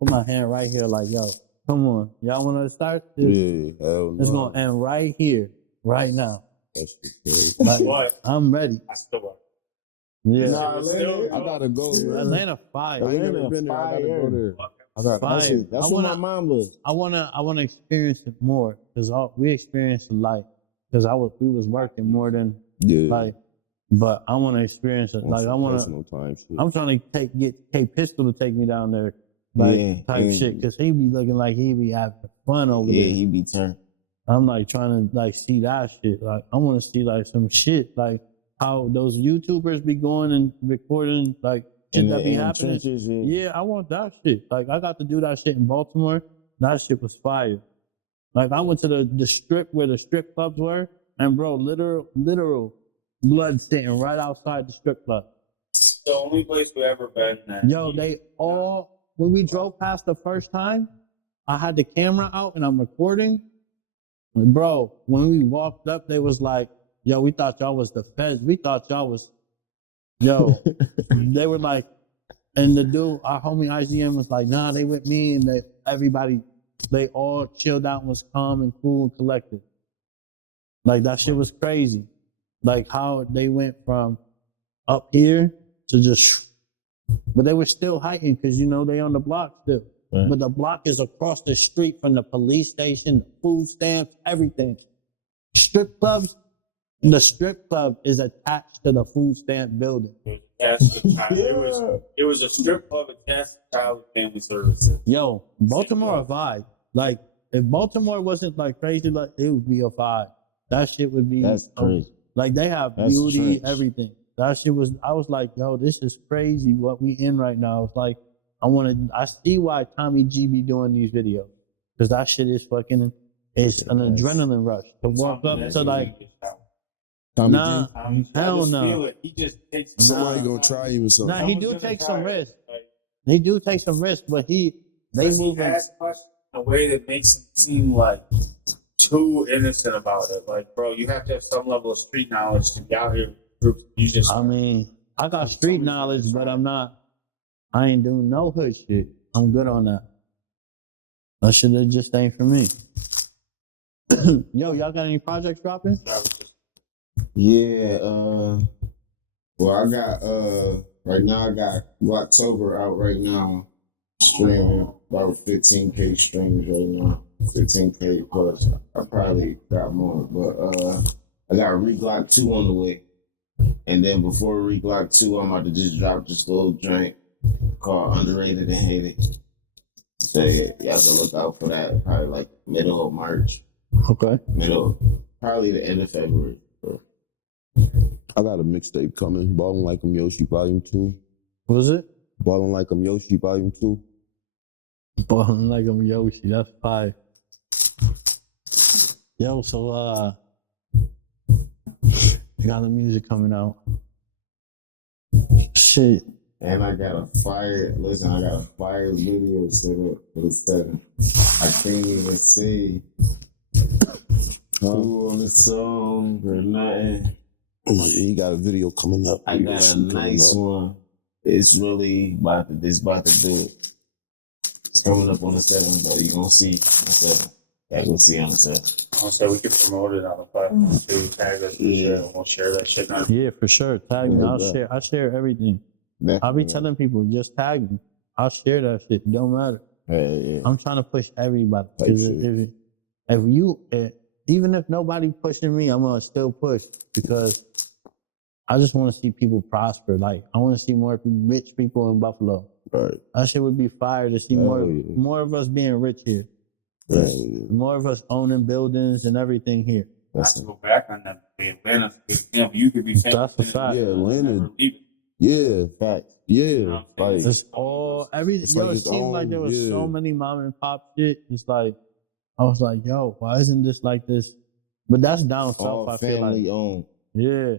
put my hand right here like, yo, come on. Y'all want to start? Yeah, hell no. It's going to end right here, right now. That's crazy. Like, I'm ready. I still want. Yeah. Nah, Atlanta, I gotta go, bro. Atlanta fire. I ain't never been there. I gotta go there. Fire. That's what my mom was. I wanna experience it more because we experienced life because we was working more than like, but I want to experience it. Like I want to. I'm trying to get K Pistol to take me down there, like type shit, because he be looking like he be having fun over there. Yeah, he be turned. I'm like trying to like see that shit. Like I want to see like some shit like how those YouTubers be going and recording like shit that be happening. Yeah, I want that shit. Like I got to do that shit in Baltimore. That shit was fire. Like I went to the strip where the strip clubs were, and bro, literal blood sitting right outside the strip club. The only place we ever been. Yo, they all when we drove past the first time, I had the camera out and I'm recording. Bro, when we walked up, they was like, yo, we thought y'all was the feds. We thought y'all was, yo. They were like, and the dude, our homie IGM was like, nah, they with me. And they all chilled out and was calm and cool and collected. Like, that shit was crazy. Like, how they went from up here to just, but they were still hiking because, you know, they on the block still. Right. But the block is across the street from the police station, the food stamps, everything. Strip clubs, the strip club is attached to the food stamp building. It was a strip club attached to Child and Family Services. Yo, Baltimore a vibe. Like, if Baltimore wasn't like crazy, like it would be a vibe. That shit would be. That's crazy. Like they have beauty, everything. That shit was. I was like, yo, this is crazy. What we in right now? It's like. I see why Tommy G be doing these videos. Because that shit is fucking, it's an adrenaline rush. To walk up to like, Tommy G? Hell no. He just takes somebody gonna try you or something. Nah, he do take some risks. He do take some risks, but they move in a way that makes him seem like too innocent about it. Like, bro, you have to have some level of street knowledge to be out here. I mean, I got street knowledge, but I ain't doing no hood shit. I'm good on that. That shit just ain't for me. Yo, y'all got any projects dropping? Yeah, well I got right now I got October out right now, streaming about 15K streams right now. 15K plus. I probably got more, but I got Jo-VGlocc 2 on the way. And then before Jo-VGlocc 2, I'm about to just drop this little joint called Underrated and Hated. So yeah, you have to look out for that probably like middle of March. Okay. Probably the end of February. I got a mixtape coming, Ballin' Like I'm Yoshi Volume 2. What was it? Ballin' Like I'm Yoshi Volume 2. Ballin' Like I'm Yoshi, that's fire. Yo, so you got the music coming out. Shit. And I got a fire video set up for the 7th. I can't even say who on the song or nothing. You got a video coming up. I got a nice one. It's really about to do it. It's coming up on the 7th, though. You're going to see on the 7th. Yeah, we'll see on the 7th. Also, we can promote it on the platform too. Tag us, we'll share that shit. Yeah, for sure. Tag me. I share everything. I'll be telling people, just tag me. I'll share that shit. It don't matter. Yeah. I'm trying to push everybody. Even if nobody pushing me, I'm gonna still push because I just want to see people prosper. Like I want to see more rich people in Buffalo. Right. That shit would be fire to see more of us being rich here. Right. More of us owning buildings and everything here. Not to go back on that. Atlanta, you could be famous. That's a fact. Yeah, Atlanta. Yeah, Fact. yeah. Like It's all everything. It's Yo, like it its seemed like own, there was so yeah. many mom and pop shit. It's like I was like, yo, why isn't this like this? But that's down south. All I feel like, family owned. yeah.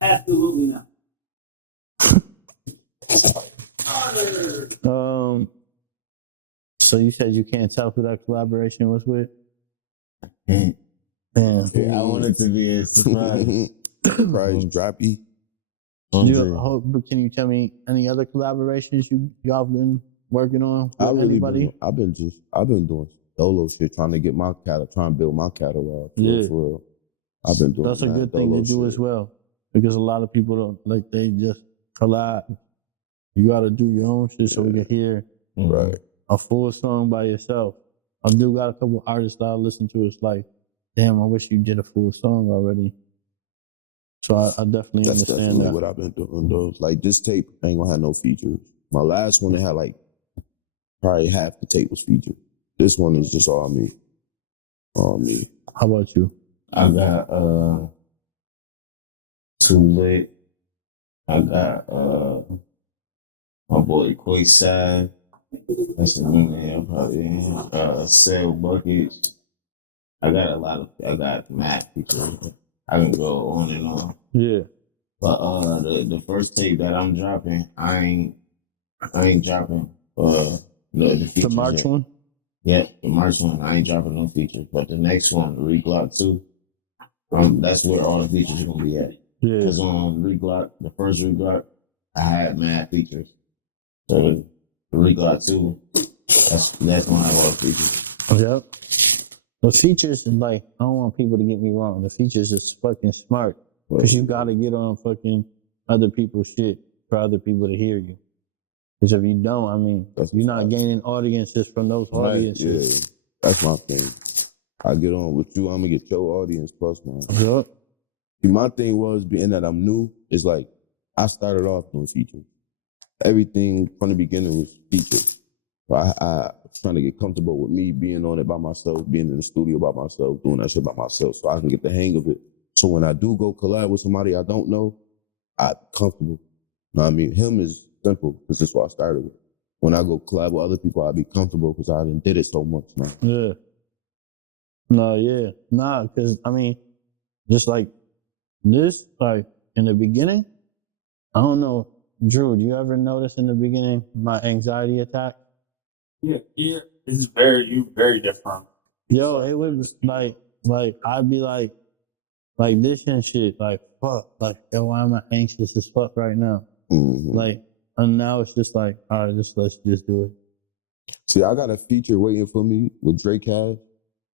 Absolutely not. So you said you can't tell who that collaboration was with? Mm. Damn. Yeah, I want it to be a surprise. Price Drippy. But can you tell me any other collaborations y'all been working on with anybody? I've been doing solo shit, trying to get my catalog, trying to build my catalog. For real. I've been doing That's a good thing to do as well, because a lot of people don't like, they just collab. You got to do your own shit so we can hear Right. a full song by yourself. I do got a couple artists that I listen to. It's like, damn, I wish you did a full song already. So I definitely That's understand definitely that. what I've been doing though. Like this tape ain't gonna have no features. My last one, it had like probably half the tape was featured. This one is just all me. All me. How about you? I got Too Lit. I got my boy Quayside. That's the one there probably. Sale Bucket. I got Matt people. I can go on and on. Yeah. But the first tape that I'm dropping, I ain't dropping the features The March yet. one? Yeah, the March one, I ain't dropping no features. But the next one, Re-Glocc 2, that's where all the features are gonna be at. Yeah. Because on Re-Glocc, the first Re-Glocc, I had mad features. So the Re-Glocc 2, that's gonna have all the features. Yep. The features, like, I don't want people to get me wrong. The features is fucking smart. Because you got to get on fucking other people's shit for other people to hear you. Because if you don't, I mean, you're not gaining audiences from those audiences. Yeah, that's my thing. I get on with you, I'm gonna get your audience plus mine. Yep. See, my thing was, being that I'm new, is like, I started off doing features. Everything from the beginning was features. So I was trying to get comfortable with me being on it by myself, being in the studio by myself, doing that shit by myself, so I can get the hang of it. So when I do go collab with somebody I don't know, I'm comfortable. You know what I mean? Him is simple, because that's what I started with. When I go collab with other people, I'll be comfortable because I done did it so much now. Yeah. No, yeah. Nah, because, I mean, just like this, like, in the beginning, I don't know, Drew, do you ever notice in the beginning my anxiety attack? Yeah, it's very different. Yo, it was like I'd be like this and shit, like, fuck, like, yo, why am I anxious as fuck right now? Mm-hmm. Like, and now it's just like, all right, let's just do it. See, I got a feature waiting for me with Drake has.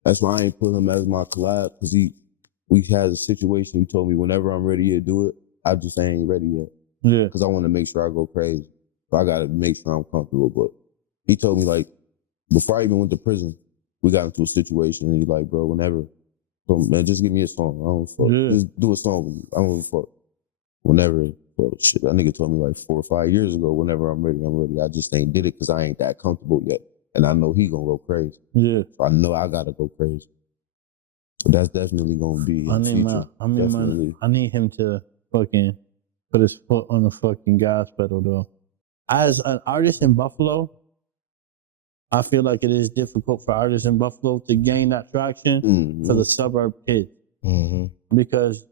That's why I ain't put him as my collab, because we had a situation. He told me whenever I'm ready to do it, I just ain't ready yet. Yeah. Because I want to make sure I go crazy. So I got to make sure I'm comfortable. But he told me, like, before I even went to prison, we got into a situation, and he's like, bro, whenever, so, man, just give me a song. I don't fuck. Yeah. Just do a song with me. I don't give a fuck. Whenever, well, shit, that nigga told me like 4 or 5 years ago, whenever I'm ready, I'm ready. I just ain't did it because I ain't that comfortable yet. And I know he gonna go crazy. Yeah. So I know I gotta go crazy. So that's definitely gonna be in the future. I need him to fucking put his foot on the fucking gas pedal though. As an artist in Buffalo, I feel like it is difficult for artists in Buffalo to gain that traction for the suburb kids. Mm-hmm. Because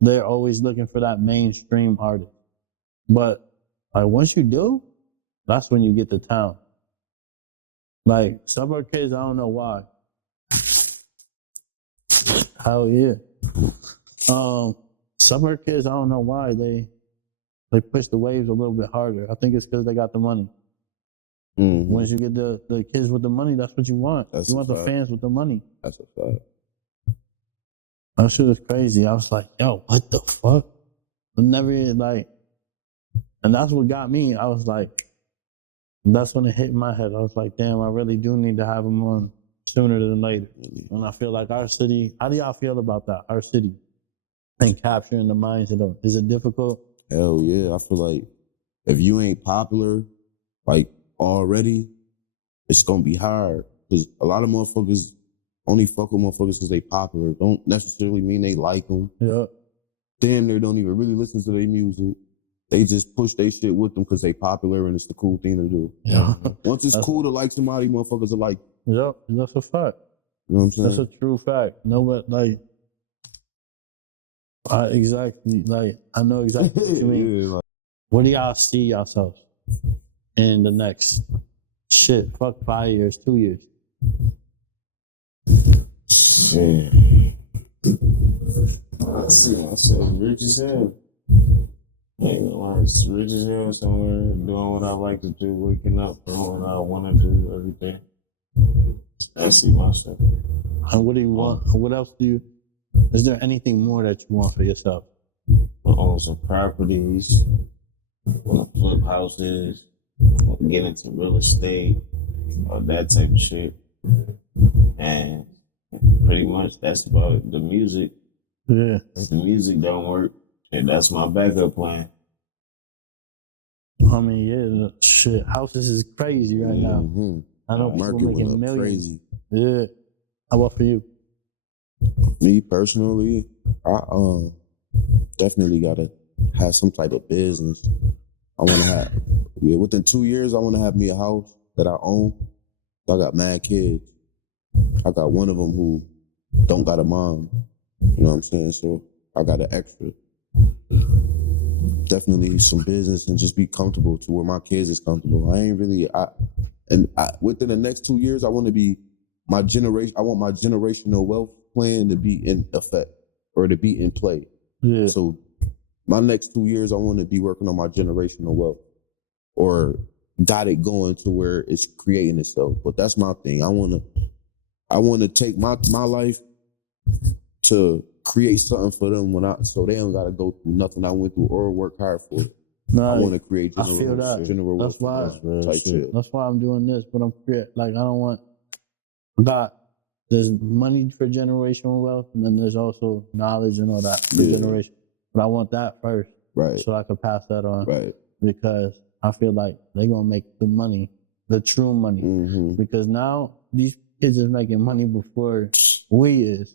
they're always looking for that mainstream artist. But like once you do, that's when you get to town. Like suburb kids, I don't know why. Hell yeah. Suburb kids, I don't know why they push the waves a little bit harder. I think it's because they got the money. Mm-hmm. Once you get the kids with the money, that's what you want. You want the fans with the money. That's a fact. That shit was crazy. I was like, yo, what the fuck? I never like, and that's what got me. I was like, that's when it hit my head. I was like, damn, I really do need to have them on sooner than later. And I feel like our city, how do y'all feel about that? Our city and capturing the minds of them. Is it difficult? Hell yeah. I feel like if you ain't popular, like already, it's gonna be hard. Because a lot of motherfuckers only fuck with motherfuckers because they popular. Don't necessarily mean they like them. Yeah. damn near don't even really listen to their music. They just push their shit with them because they popular and it's the cool thing to do. Yeah. Once it's cool to like somebody, motherfuckers are like, Yep, that's a fact. you know what I'm saying? That's a true fact. No, but like, exactly, like, I know exactly what you mean. Yeah, like, What do y'all see yourselves in the next fuck 5 years, 2 years? Shit. I see myself rich as hell. Ain't gonna lie, it's rich as hell somewhere, doing what I like to do, waking up, doing what I want to do, everything. I see myself. And what do you want? What else is there anything more that you want for yourself? I own some properties, want to flip houses, want to get into real estate, or that type of shit. And pretty much that's about the music. Yeah. If the music don't work, and that's my backup plan. I mean, yeah, shit, houses is crazy right now. I know people market went making up millions. crazy. Yeah. How about for you? Me personally, I definitely gotta have some type of business. I wanna have within 2 years I wanna have me a house that I own. I got mad kids. I got one of them who don't got a mom. You know what I'm saying? So I got an extra. Definitely some business and just be comfortable to where my kids is comfortable. Within the next 2 years, I want my generational wealth plan to be in effect or to be in play. Yeah. So my next 2 years, I want to be working on my generational wealth or got it going to where it's creating itself. But that's my thing. I want to take my life to create something for them so they don't gotta go through nothing I went through or work hard for it. No, I want to create I feel that. general That's wealth why. type shit. That's why I'm doing this. But I don't want. There's money for generational wealth, and then there's also knowledge and all that for generation. But I want that first, right? So I can pass that on, right? Because I feel like they're gonna make the money, the true money. Mm-hmm. Because now these kids is making money before we is.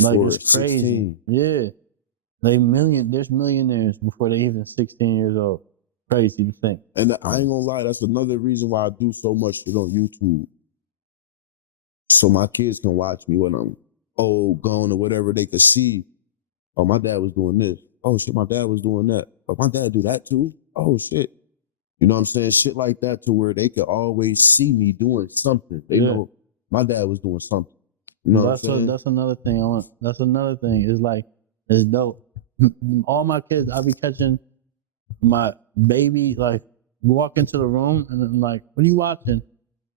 Like it's crazy. 16. Yeah. There's millionaires before they even 16 years old. Crazy to think. And I ain't gonna lie, that's another reason why I do so much shit on YouTube. So my kids can watch me when I'm old, gone, or whatever. They could see, oh, my dad was doing this. Oh shit, my dad was doing that. Oh, my dad do that too? Oh shit. You know what I'm saying? Shit like that to where they could always see me doing something. They know my dad was doing something. You know what I'm saying? That's another thing I want. That's another thing. It's like, it's dope. All my kids, I be catching my baby, like, walk into the room and I'm like, what are you watching?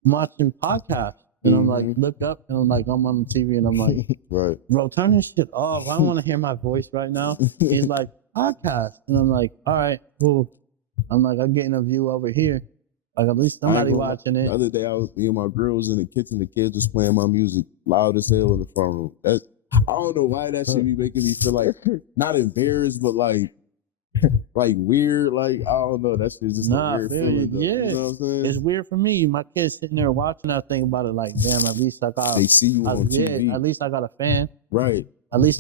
I'm watching podcasts. And I'm like, look up and I'm like, I'm on the TV and I'm like, right, bro, turn this shit off. I don't want to hear my voice right now. He's like, podcast. And I'm like, all right, cool. I'm like, I'm getting a view over here. Like, at least somebody watching it. The other day, me and my girls in the kitchen, the kids was playing my music loud as hell in the front room. I don't know why that shit be making me feel like, not embarrassed, but like weird. Like, I don't know. That shit's just a weird feeling. Yeah. You know what I'm saying? It's weird for me. My kids sitting there watching, I think about it like, damn, at least I got. They see you on TV. At least I got a fan. Right. At least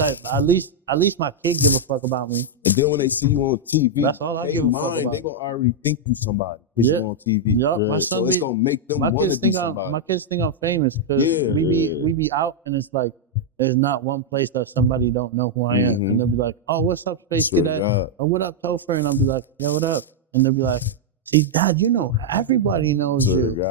my kid give a fuck about me. And then when they see you on TV, that's all I give a fuck about. They gonna already think you somebody because you on TV. Yep. My son so it's gonna make them want to be somebody. My kids think I'm famous because we be out and it's like there's not one place that somebody don't know who I am, and they'll be like, "Oh, what's up, Space Cadet? Or what up, Topher?" And I'll be like, "Yo, what up?" And they'll be like, "See, Dad, you know everybody knows you."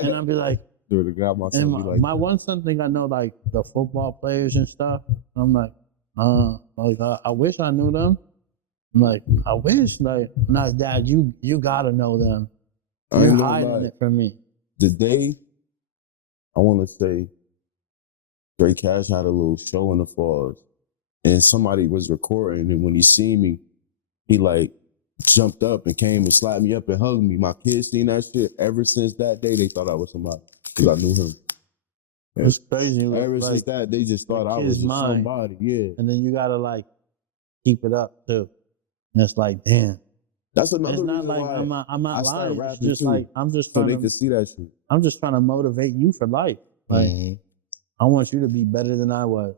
And I'll be like. My one son think I know like the football players and stuff. I'm like, I wish I knew them. I'm like, I wish, like, nah, Dad, you gotta know them. You're hiding it from me. The day, I want to say, Drake Cash had a little show in the falls, and somebody was recording, and when he seen me, he like jumped up and came and slapped me up and hugged me. My kids seen that shit. Ever since that day, they thought I was somebody. Because I knew him. It's crazy. Ever since that, they just thought I was just somebody. Yeah. And then you gotta like keep it up too. And it's like, damn. That's another reason not like why I'm not lying. It's just too, like I'm just trying so they can see that shit. I'm just trying to motivate you for life. Like I want you to be better than I was,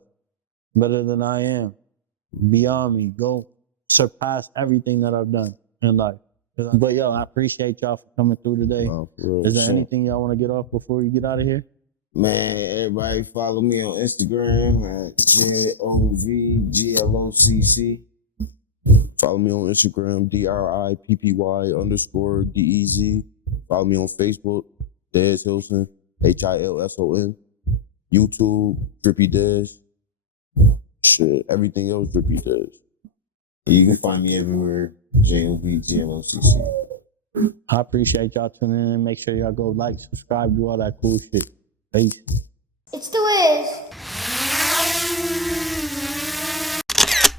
better than I am. beyond me. Go surpass everything that I've done in life. But yo, I appreciate y'all for coming through today. For real. Is there anything y'all want to get off before we get out of here? Man, everybody follow me on Instagram at Jo-VGlocc. Follow me on Instagram, DRIPPY_DEZ. Follow me on Facebook, Dez Hilson, HILSON. YouTube, Drippy Dez. Shit, everything else, Drippy Dez. You can find me everywhere, Jo-VGlocc. I appreciate y'all tuning in. Make sure y'all go like, subscribe, do all that cool shit. Peace. It's the Wiz.